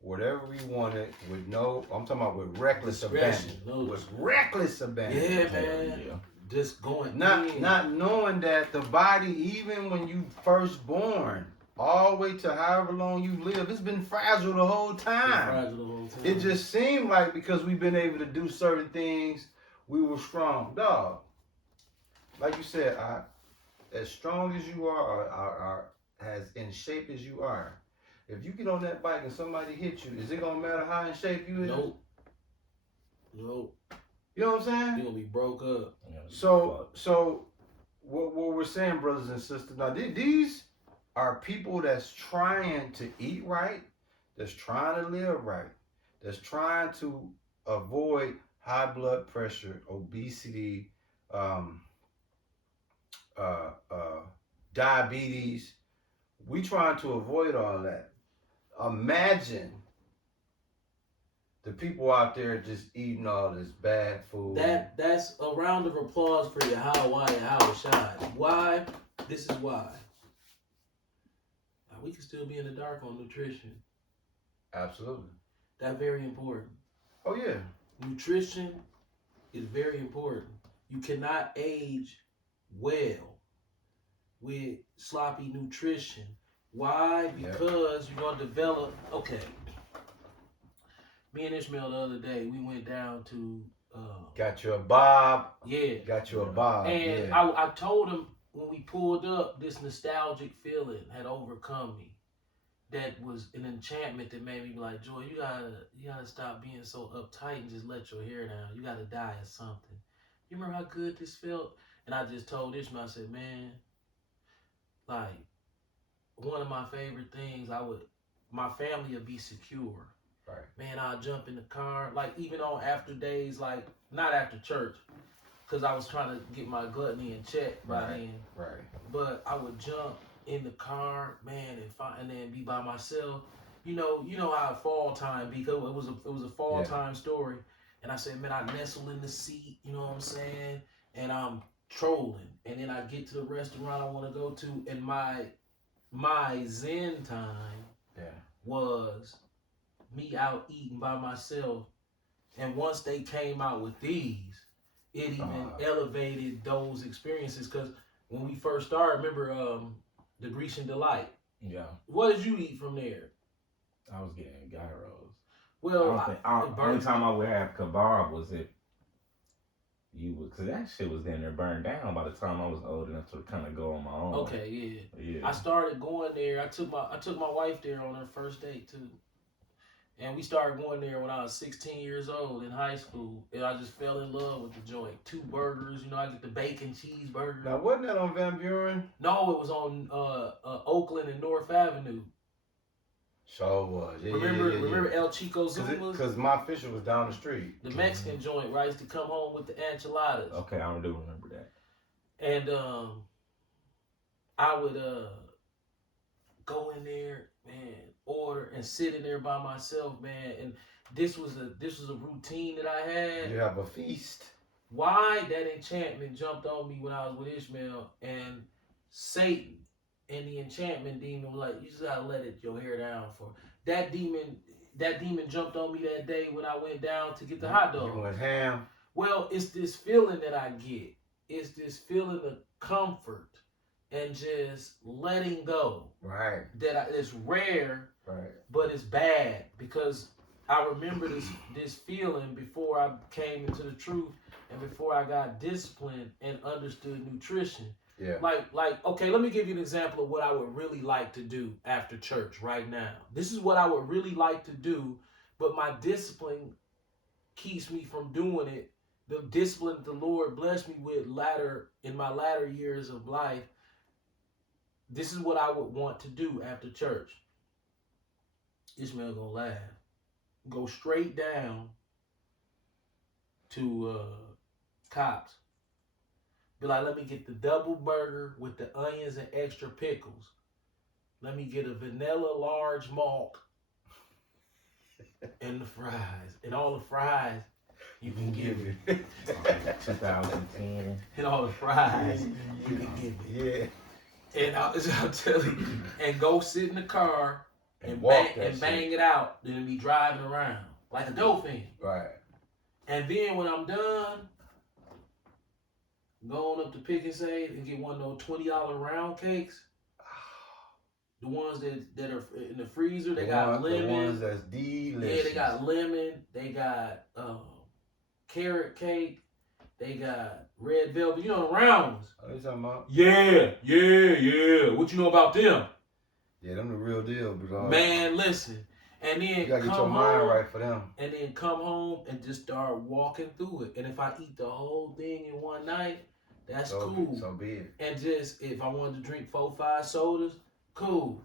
whatever we wanted with I'm talking about with reckless abandon. With reckless abandon. Yeah, man. Yeah. Just going Not knowing that the body, even when you first born, all the way to however long you live, it's been fragile the whole time. It just seemed like because we've been able to do certain things, we were strong. Dog, like you said, as strong as you are as in shape as you are, if you get on that bike and somebody hit you, is it gonna matter how in shape you is? Nope. You know what I'm saying? You're gonna be broke up. So what we're saying, brothers and sisters, now these are people that's trying to eat right, that's trying to live right, that's trying to avoid high blood pressure, obesity, diabetes. We trying to avoid all that. Imagine the people out there just eating all this bad food. That's a round of applause for Yahweh and Yahweh Shai. Why? This is why. We can still be in the dark on nutrition. Absolutely. That's very important. Oh yeah. Nutrition is very important. You cannot age well with sloppy nutrition. Why? Because you're going to develop. Okay. Me and Ishmael the other day, we went down to. Got you a bob. Yeah. Got you a bob. And yeah. I told him when we pulled up, this nostalgic feeling had overcome me. That was an enchantment that made me be like, Joy, you gotta stop being so uptight and just let your hair down. You gotta die or something. You remember how good this felt? And I just told Ishmael, I said, man, like, one of my favorite things, my family would be secure. Right. Man, I'll jump in the car, like even on after days, like not after church, because I was trying to get my gluttony in check by then. Right. But I would jump in the car, man, and then be by myself. You know how fall time be, because it was a fall time story. And I said, man, I nestle in the seat, you know what I'm saying? And I'm trolling. And then I get to the restaurant I want to go to, and my zen time was me out eating by myself. And once they came out with these, it even elevated those experiences. Because when we first started, remember the Grecian Delight? Yeah. What did you eat from there? I was getting gyros. Well, only time I would have kebab was if you would, because that shit was getting there burned down by the time I was old enough to kind of go on my own. Okay, yeah. I started going there. I took my wife there on her first date too. And we started going there when I was 16 years old in high school. And I just fell in love with the joint. 2 burgers, I get the bacon cheeseburger. Now, wasn't that on Van Buren? No, it was on Oakland and North Avenue. Sure was. Yeah, Remember El Chico Zuma's? Because my fisher was down the street. The Mexican joint, right? Used to come home with the enchiladas. Okay, I do remember that. And I would go in there, man, order and sit in there by myself, man. And this was a routine that I had. You have a feast. Why that enchantment jumped on me when I was with Ishmael, and Satan and the enchantment demon was like, you just gotta let your hair down for that demon. That demon jumped on me that day when I went down to get the hot dog. You went ham. Well, it's this feeling that I get. It's this feeling of comfort and just letting go. Right. It's rare, Right. but it's bad because I remember this feeling before I came into the truth and before I got disciplined and understood nutrition. Yeah. Like, okay, let me give you an example of what I would really like to do after church right now. This is what I would really like to do, but my discipline keeps me from doing it. The discipline the Lord blessed me with in my latter years of life. This is what I would want to do after church. Ishmael gonna laugh. Go straight down to Cops. Be like, let me get the double burger with the onions and extra pickles. Let me get a vanilla large malt and the fries. And all the fries you can give it. 2010. And all the fries you can give it. Yeah. And I'll tell you, and go sit in the car and walk bang it out. Then be driving around like a dope fiend. Right. And then when I'm done, going up to Pick and Save and get one of those $20 round cakes. The ones that are in the freezer, they got lemon. The ones that's delicious. Yeah, they got lemon. They got carrot cake. They got red velvet. You know the round ones. Oh, you talking about? Yeah. What you know about them? Yeah, them the real deal, bro. Man, listen. And then you gotta come get your home, mind right for them. And then come home and just start walking through it. And if I eat the whole thing in one night, that's cool. So be it. And just if I wanted to drink 4-5 sodas, cool.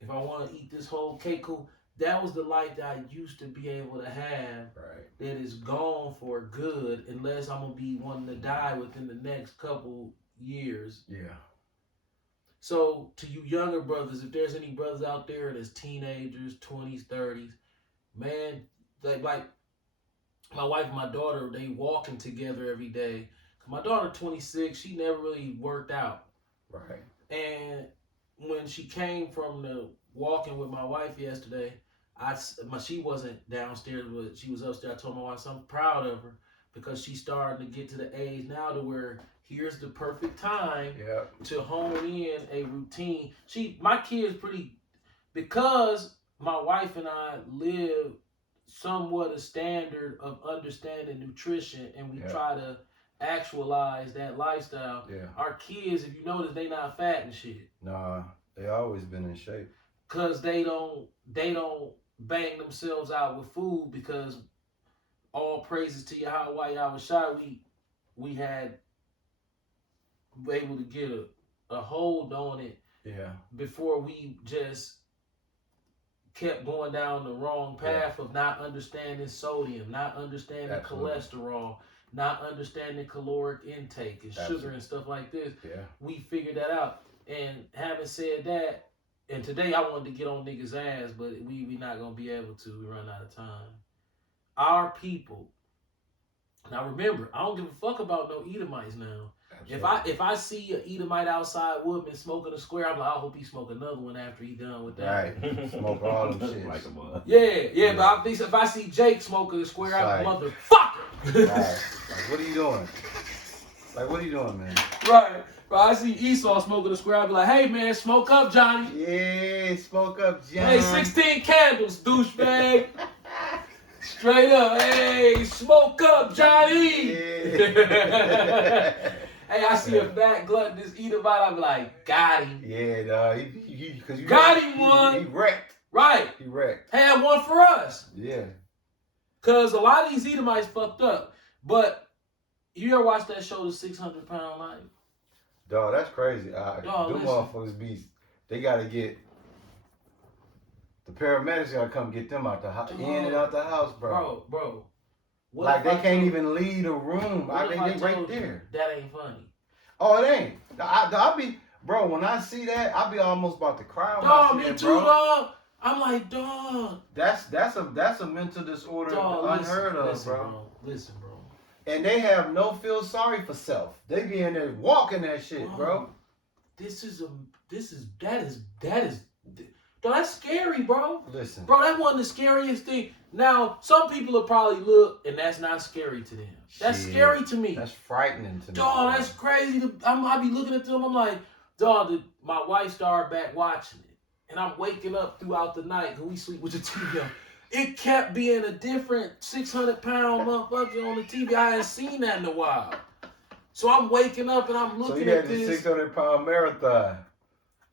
If I want to eat this whole cake, cool. That was the life that I used to be able to have. Right. That is gone for good unless I'm gonna be wanting to die within the next couple years. Yeah. So to you younger brothers, if there's any brothers out there that's teenagers, 20s, 30s, man, like my wife and my daughter, they walking together every day. My daughter 26, she never really worked out. Right. And when she came from the walking with my wife yesterday, she wasn't downstairs, but she was upstairs. I told my wife I'm proud of her because she's starting to get to the age now to where here's the perfect time to hone in a routine. My kid's because my wife and I live somewhat a standard of understanding nutrition, and we try to actualize that lifestyle. Yeah. Our kids, if you notice, they not fat and shit. Nah, they always been in shape. Cause they don't bang themselves out with food, because all praises to Yahweh Yahushua, we had able to get a hold on it before we just kept going down the wrong path of not understanding sodium, not understanding cholesterol, not understanding caloric intake and sugar and stuff like this. Yeah. We figured that out. And having said that, and today I wanted to get on niggas' ass, but we not going to be able to. We run out of time. Our people. Now remember, I don't give a fuck about no Edomites now. Absolutely. If I see an Edomite outside Woodman smoking a square, I'm like, I hope he smoke another one after he done with that. Right. Smoke all them shit. Like a mother. Yeah. But if I see Jake smoking a square, I'm like, motherfucker. Right. Like, what are you doing, man? Right. But I see Esau smoking a square, I'll be like, hey man, smoke up, Johnny. Yeah, smoke up, Johnny. Hey, 16 candles, douchebag. Straight up, hey, smoke up, Johnny. Yeah. Hey, I see a fat gluttonous Edomite, I'm like, got him. Yeah, dog. Cause you got him one. He wrecked. Right. He wrecked. Had one for us. Yeah. Cause a lot of these Edomites fucked up. But you ever watch that show, The 600 Pound Life? Dog, that's crazy. Them listen. motherfuckers they gotta get The paramedics gotta come get them out the house, in and out the house, bro. Bro. What Like if they I can't told- even leave the room. What if I They right told you there. that ain't funny? Oh, it ain't. I'll be, bro. When I see that, I'll be almost about to cry. When Dog, I me see that, too, bro. dog. I'm like, dog. That's a mental disorder Dog, unheard of, bro. Listen, bro. And they have no feel sorry for self. They be in there walking that shit, bro. That is, dog, that's scary, bro. Listen, Bro, that's one of the scariest things. Now, some people will probably look, and that's not scary to them. That's Shit. scary to me. that's frightening to me. Dog, that's crazy. I be looking at them, I'm like, dog, my wife started back watching it. And I'm waking up throughout the night because we sleep with the TV on. It kept being a different 600-pound motherfucker on the TV. I hadn't seen that in a while. So I'm waking up and I'm So looking you had at the this. 600-pound marathon.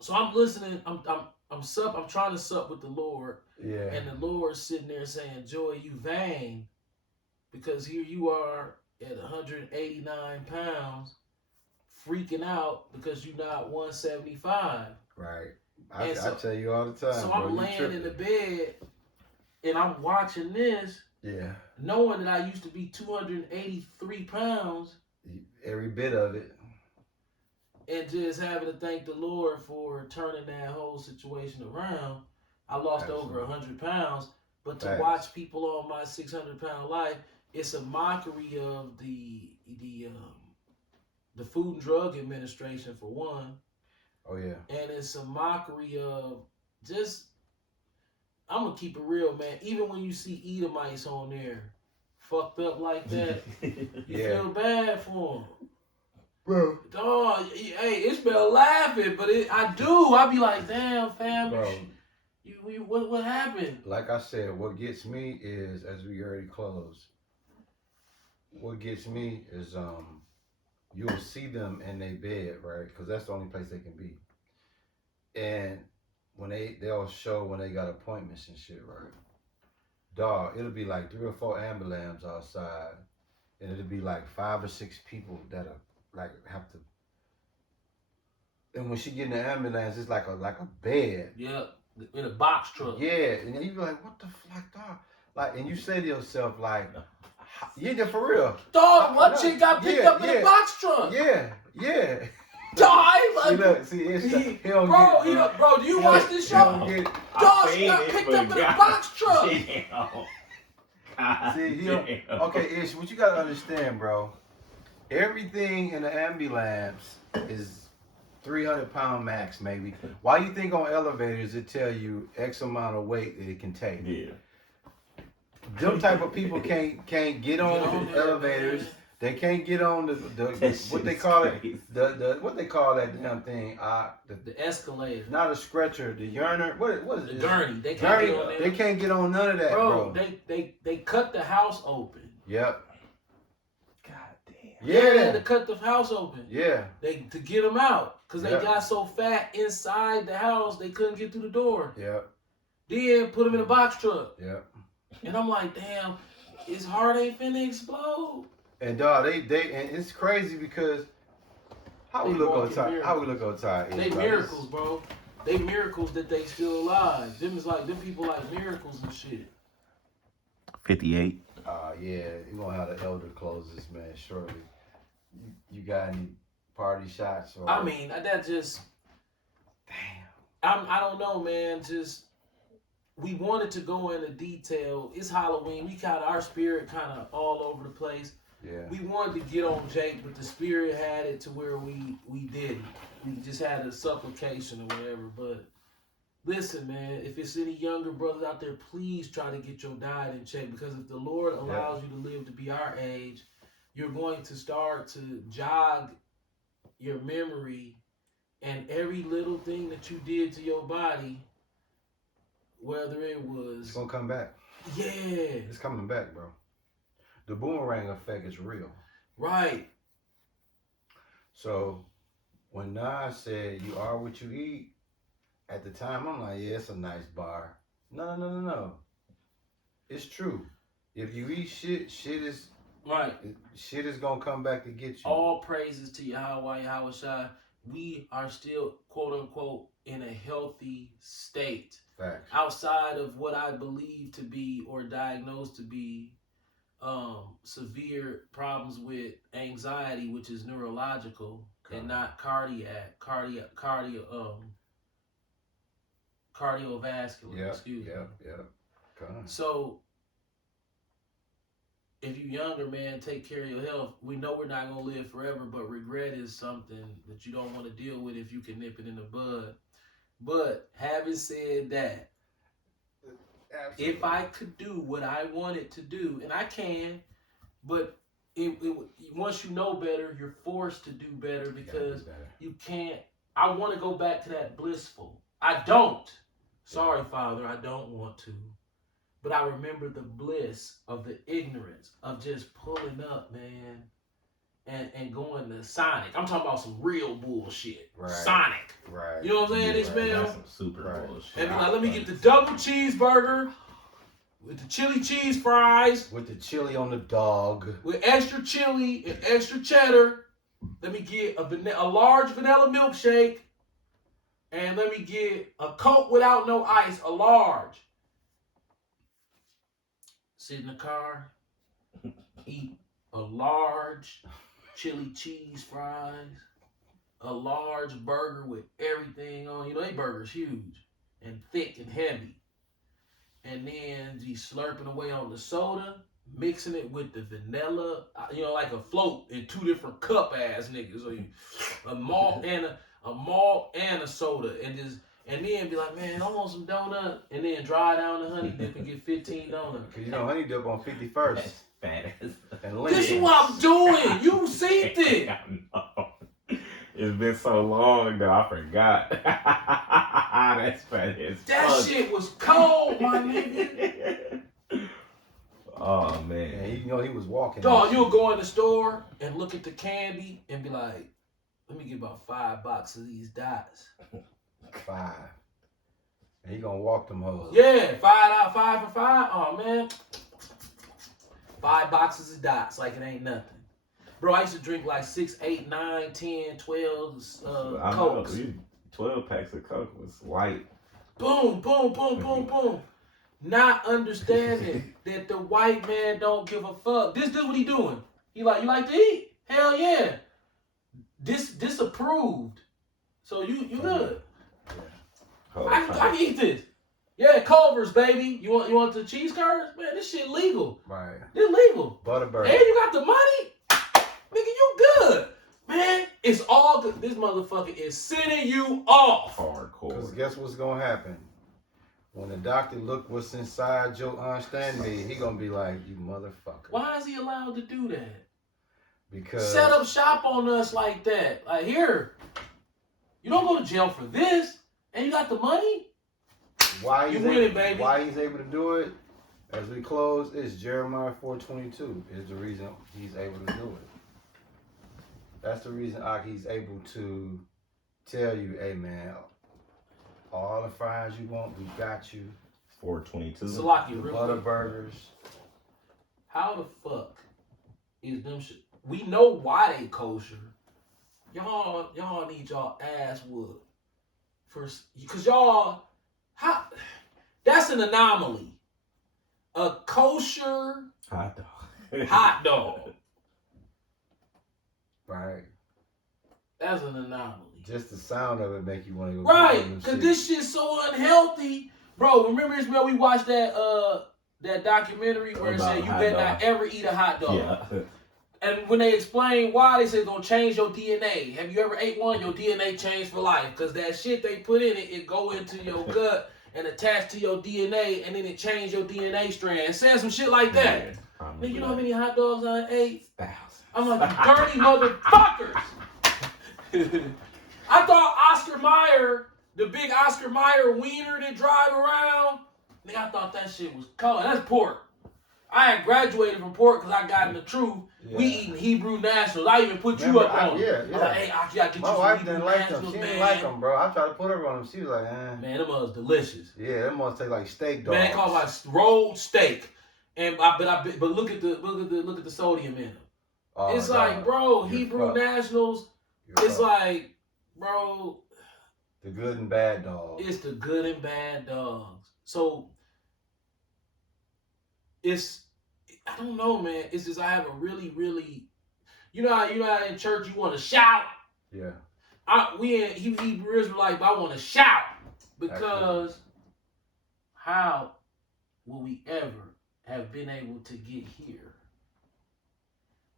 So I'm listening. I'm trying to sup with the Lord. Yeah. And the Lord's sitting there saying, Joy, you vain. Because here you are at 189 pounds, freaking out because you're not 175. Right. I So- tell you all the time. So bro, I'm you laying tripping. in the bed and I'm watching this, Yeah. knowing that I used to be 283 pounds Every bit of it. and just having to thank the Lord for turning that whole situation around. I lost over 100 pounds, but to Facts. watch people on my 600-pound life, it's a mockery of the Food and Drug Administration for one, Oh yeah. and it's a mockery of just. I'm gonna keep it real, man. Even when you see Edomites on there, fucked up like that, you Yeah. feel bad for them. Bro. Dog, hey, it's been laughing, but I do. I be like, damn, fam, Bro. what happened? Like I said, what gets me is, as we already closed, what gets me is you'll see them in their bed, right? Because that's the only place they can be. And when they'll show when they got appointments and shit, right? Dog, it'll be like 3 or 4 ambulances outside, and it'll be like 5 or 6 people that are like have to. And when she get in the ambulance, it's like a bed. Yeah, in a box truck. Yeah, and then you be like, what the fuck, dog? Like, and you say to yourself, like, yeah, for real. Dog, what No, chick got picked yeah, up in yeah. a box truck? Yeah. Dog, I See, ain't look, like, see, it's he- he don't bro, get it, bro, do you watch this He don't show? get it. Dog, she got picked up in a box truck. See, he don't, okay, Ish, what you gotta understand, bro, everything in the ambulance is 300-pound max, maybe. Why you think on elevators it tell you X amount of weight that it can take? Yeah. Them type of people can't get on there, elevators. man. They can't get on the That what they shit's call crazy. it, the what they call that damn thing, The escalator. not a stretcher, the yearner. What is The it? gurney. They can't Gurney. get on there. They can't get on none of that, bro. Bro, they cut the house open. Yep. God damn. They had to Yeah. cut the house open. Yeah. They to get them out because they Yep. got so fat inside the house they couldn't get through the door. Yep. Then put them in a box truck, Yep. and I'm like, damn, his heart ain't finna explode. And dog, they and it's crazy because how we They look on walking time. How we miracles. look on time. They miracles, bro. They miracles that they still alive. Them is like them people like miracles and shit. 58. Yeah, you gonna have the elder close this, man. Shortly. You got any party shots? Or I mean, that just damn. I don't know, man. Just we wanted to go into detail. It's Halloween. We our spirit kind of all over the place. Yeah. We wanted to get on Jake, but the spirit had it to where we didn't. We just had a supplication or whatever. But listen, man, if it's any younger brothers out there, please try to get your diet in check, because if the Lord allows you to live to be our age, you're going to start to jog your memory, and every little thing that you did to your body, whether it It's was gonna come back. It's coming back, bro. The boomerang effect is real. Right. So when Nas said you are what you eat, at the time I'm like, yeah, it's a nice bar. No. It's true. If you eat shit Right. is gonna come back to get you. All praises to Yahweh Shai. we are still, quote unquote, in a healthy state. Facts. Outside of what I believe to be or diagnosed to be severe problems with anxiety, which is neurological and not cardiovascular. Excuse me. So if you younger, man, take care of your health. We know we're not gonna live forever, but regret is something that you don't want to deal with if you can nip it in the bud. But having said that, Absolutely. if I could do what I wanted to do, and I can, but once you know better, you're forced to do better because you can't. I want to go back to that blissful. I don't. Sorry, Father, I don't want to. But I remember the bliss of the ignorance of just pulling up, man, and going to Sonic. I'm talking about some real bullshit. Right. Sonic. Right. You know what I'm saying, Ishmael? That's some super bullshit. And be like, let me get the double cheeseburger with the chili cheese fries, With the chili on the dog. with extra chili and extra cheddar. Let me get a large vanilla milkshake. And let me get a Coke without no ice, a large. Sit in the car, eat a large chili cheese fries, a large burger with everything on. You know, they burgers huge and thick and heavy. And then be slurping away on the soda, mixing it with the vanilla, you know, like a float in two different cup ass niggas. So you, a malt and a soda, and then be like, man, I want some donut, and then dry down the honey dip and get 15 donuts. Cause you know honey dip on 51st. That's fat as. And This is what I'm doing. You seen it. I know. It's been so long though, I forgot. That's fat as That fuck. shit was cold, my nigga. Oh Yeah, man. you know he was walking. Dog, you'll go in the store and look at the candy and be like, let me get about 5 boxes of these dots. 5. And he gonna walk them hoes. Yeah, 5 for 5. Oh man, 5 boxes of dots like it ain't nothing. Bro, I used to drink like 6, 8, 9, 10, 12 I know, Cokes. 12 packs of Coke was light. Boom, boom, boom, boom, boom. Not understanding that the white man don't give a fuck. This what he doing. He like, you like to eat? Hell yeah. This approved. So you good. I can eat this. Yeah, Culver's, baby. You want the cheese curds? Man, this shit legal. Right. This legal. Butterburger. And you got the money? Nigga, you good. Man, it's all good. This motherfucker is sending you off. Cause Hardcore. guess what's gonna happen? When the doctor look what's inside your understanding, he gonna be like, you motherfucker. Why is he allowed to do that? Because Set up shop on us like that. Like, here, you don't go to jail for this, and you got the money? why You he's win able, it, baby. why he's able to do it, as we close, is Jeremiah 4:22 is the reason he's able to do it. That's the reason he's able to tell you, hey man, all the fries you want, we got you. 422. Salaki, The real butter quick. burgers. How the fuck is them shit? We know why they kosher. Y'all need y'all ass whooped. Cause y'all, that's an anomaly. A kosher Hot dog. hot dog. Right. That's an anomaly. Just the sound of it make you want to go Right, get them cause shit. this shit's so unhealthy, bro. Remember, Ismail, we watched that documentary where it About said you hot better dog. not ever eat a hot dog. Yeah. And when they explain why, they say it's gonna change your DNA. Have you ever ate one? Your DNA changed for life, cause that shit they put in it go into your gut and attach to your DNA, and then it change your DNA strand. It says some shit like that. Yeah, Nigga, you know how many hot dogs I ate? 1,000. I'm like, you dirty motherfuckers. I thought Oscar Mayer, the big Oscar Mayer wiener that drive around, nigga, I thought that shit was cold. That's pork. I had graduated from pork because I got in the truth. Yeah. We eating Hebrew Nationals. I even put you Remember, up on it. yeah. I was like, hey, Aki, I get you My some wife Hebrew didn't like them. Nationals, She man. didn't like them, bro. I tried to put her on them. She was like, eh. Man, them was delicious. Yeah, them must taste like steak dogs. Man, they call it rolled steak. And but look at the sodium in them. Oh, it's dog. like, bro, You're Hebrew fucked. Nationals. You're It's fucked. like bro, The good and bad dog. it's the good and bad dogs. So it's, I don't know, man. It's just I have a really, really, you know how in church you want to shout. Yeah. We in Hebrew Israelite, but I want to shout because Absolutely. how will we ever have been able to get here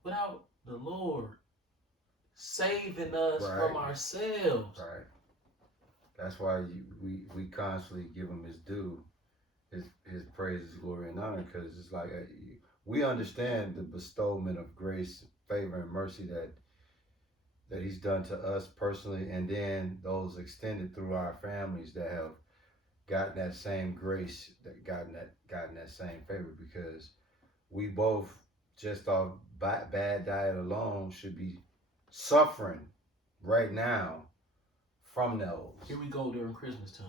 without the Lord saving us from Right. ourselves? Right. That's why we constantly give him his due, his praise, his glory, and honor, because it's like we understand the bestowment of grace, favor, and mercy that he's done to us personally, and then those extended through our families that have gotten that same grace, that gotten that same favor, because we both just off bad diet alone should be suffering right now from those. Here we go during Christmas time.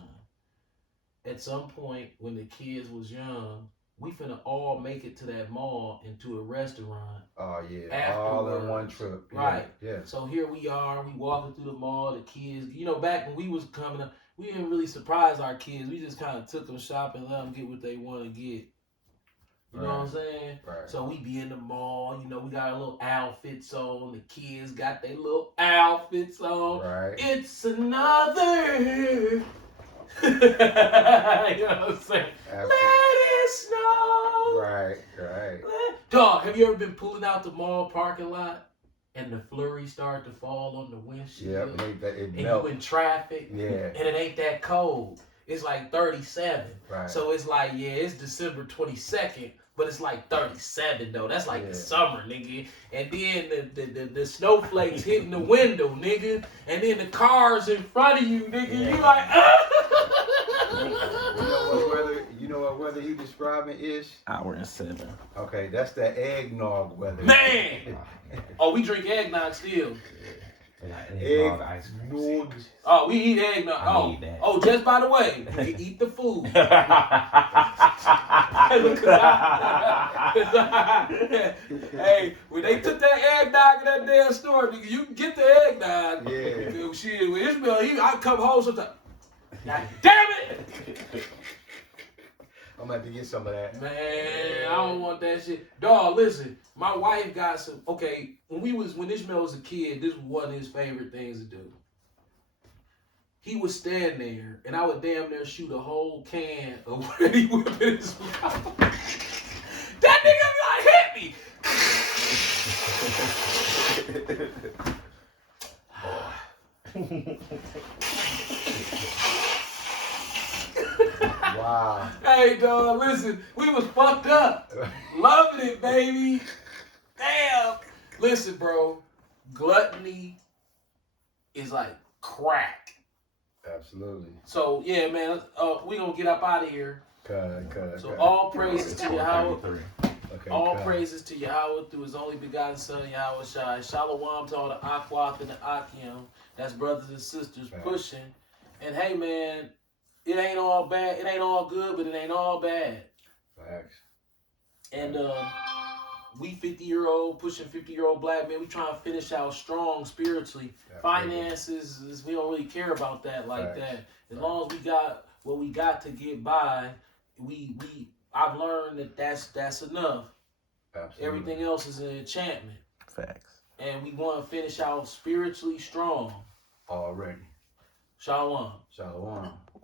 At some point when the kids was young, we finna all make it to that mall and to a restaurant. Oh yeah, all in one Afterwards. trip. Yeah, Right. Yeah. So here we are, we walking through the mall, the kids, back when we was coming up, we didn't really surprise our kids. We just kind of took them shopping, let them get what they want to get. You know what I'm saying? Right. So we be in the mall, we got our little outfits on. The kids got their little outfits on. Right. It's another. You know what I'm saying? Absolutely. Let it snow. Right. Right. Dog, have you ever been pulling out the mall parking lot and the flurry start to fall on the windshield? Yep. It And melt. you in traffic. Yeah. And it ain't that cold. It's like 37. Right. So it's like, yeah, it's December 22nd, but it's like 37 though. That's like the summer, nigga. And then the snowflakes hitting the window, nigga. And then the cars in front of you, nigga. Yeah. You like, You know what weather you describing is? Hour and 7. Okay, that's the eggnog weather. man. Oh, we drink eggnog still. Eggnog. Oh, we eat eggnog. I need that. Oh, just by the way, we eat the food. Hey, when they took that eggnog in that damn store, nigga, you can get the eggnog. Yeah. Shit, with Ishmael, I come home sometimes. God damn it! I'm gonna have to get some of that. Man, I don't want that shit. Dog, listen, my wife got some. Okay, when Ishmael was a kid, this was one of his favorite things to do. He would stand there, and I would damn near shoot a whole can of Ready Whip in his mouth. That nigga be like, hit me! Wow. Hey, dog, listen, we was fucked up. Loving it, baby. Damn. Listen, bro, gluttony is like crack. Absolutely. So, yeah, man, we gonna get up out of here. Cut. So all praises to Yahweh. Okay, All cut. praises to Yahweh through his only begotten son, Yahweh Shai. Shalom to all the Akwath and the Akim. That's brothers and sisters pushing. And hey, man, it ain't all bad. It ain't all good, but it ain't all bad. Facts. And we 50-year-old, pushing 50-year-old black men, we trying to finish out strong spiritually. Finances, we don't really care about that like that. As long as we got what we got to get by, I've learned that's enough. Absolutely. Everything else is an enchantment. Facts. And we want to finish out spiritually strong. Already. Shalom. Shalom.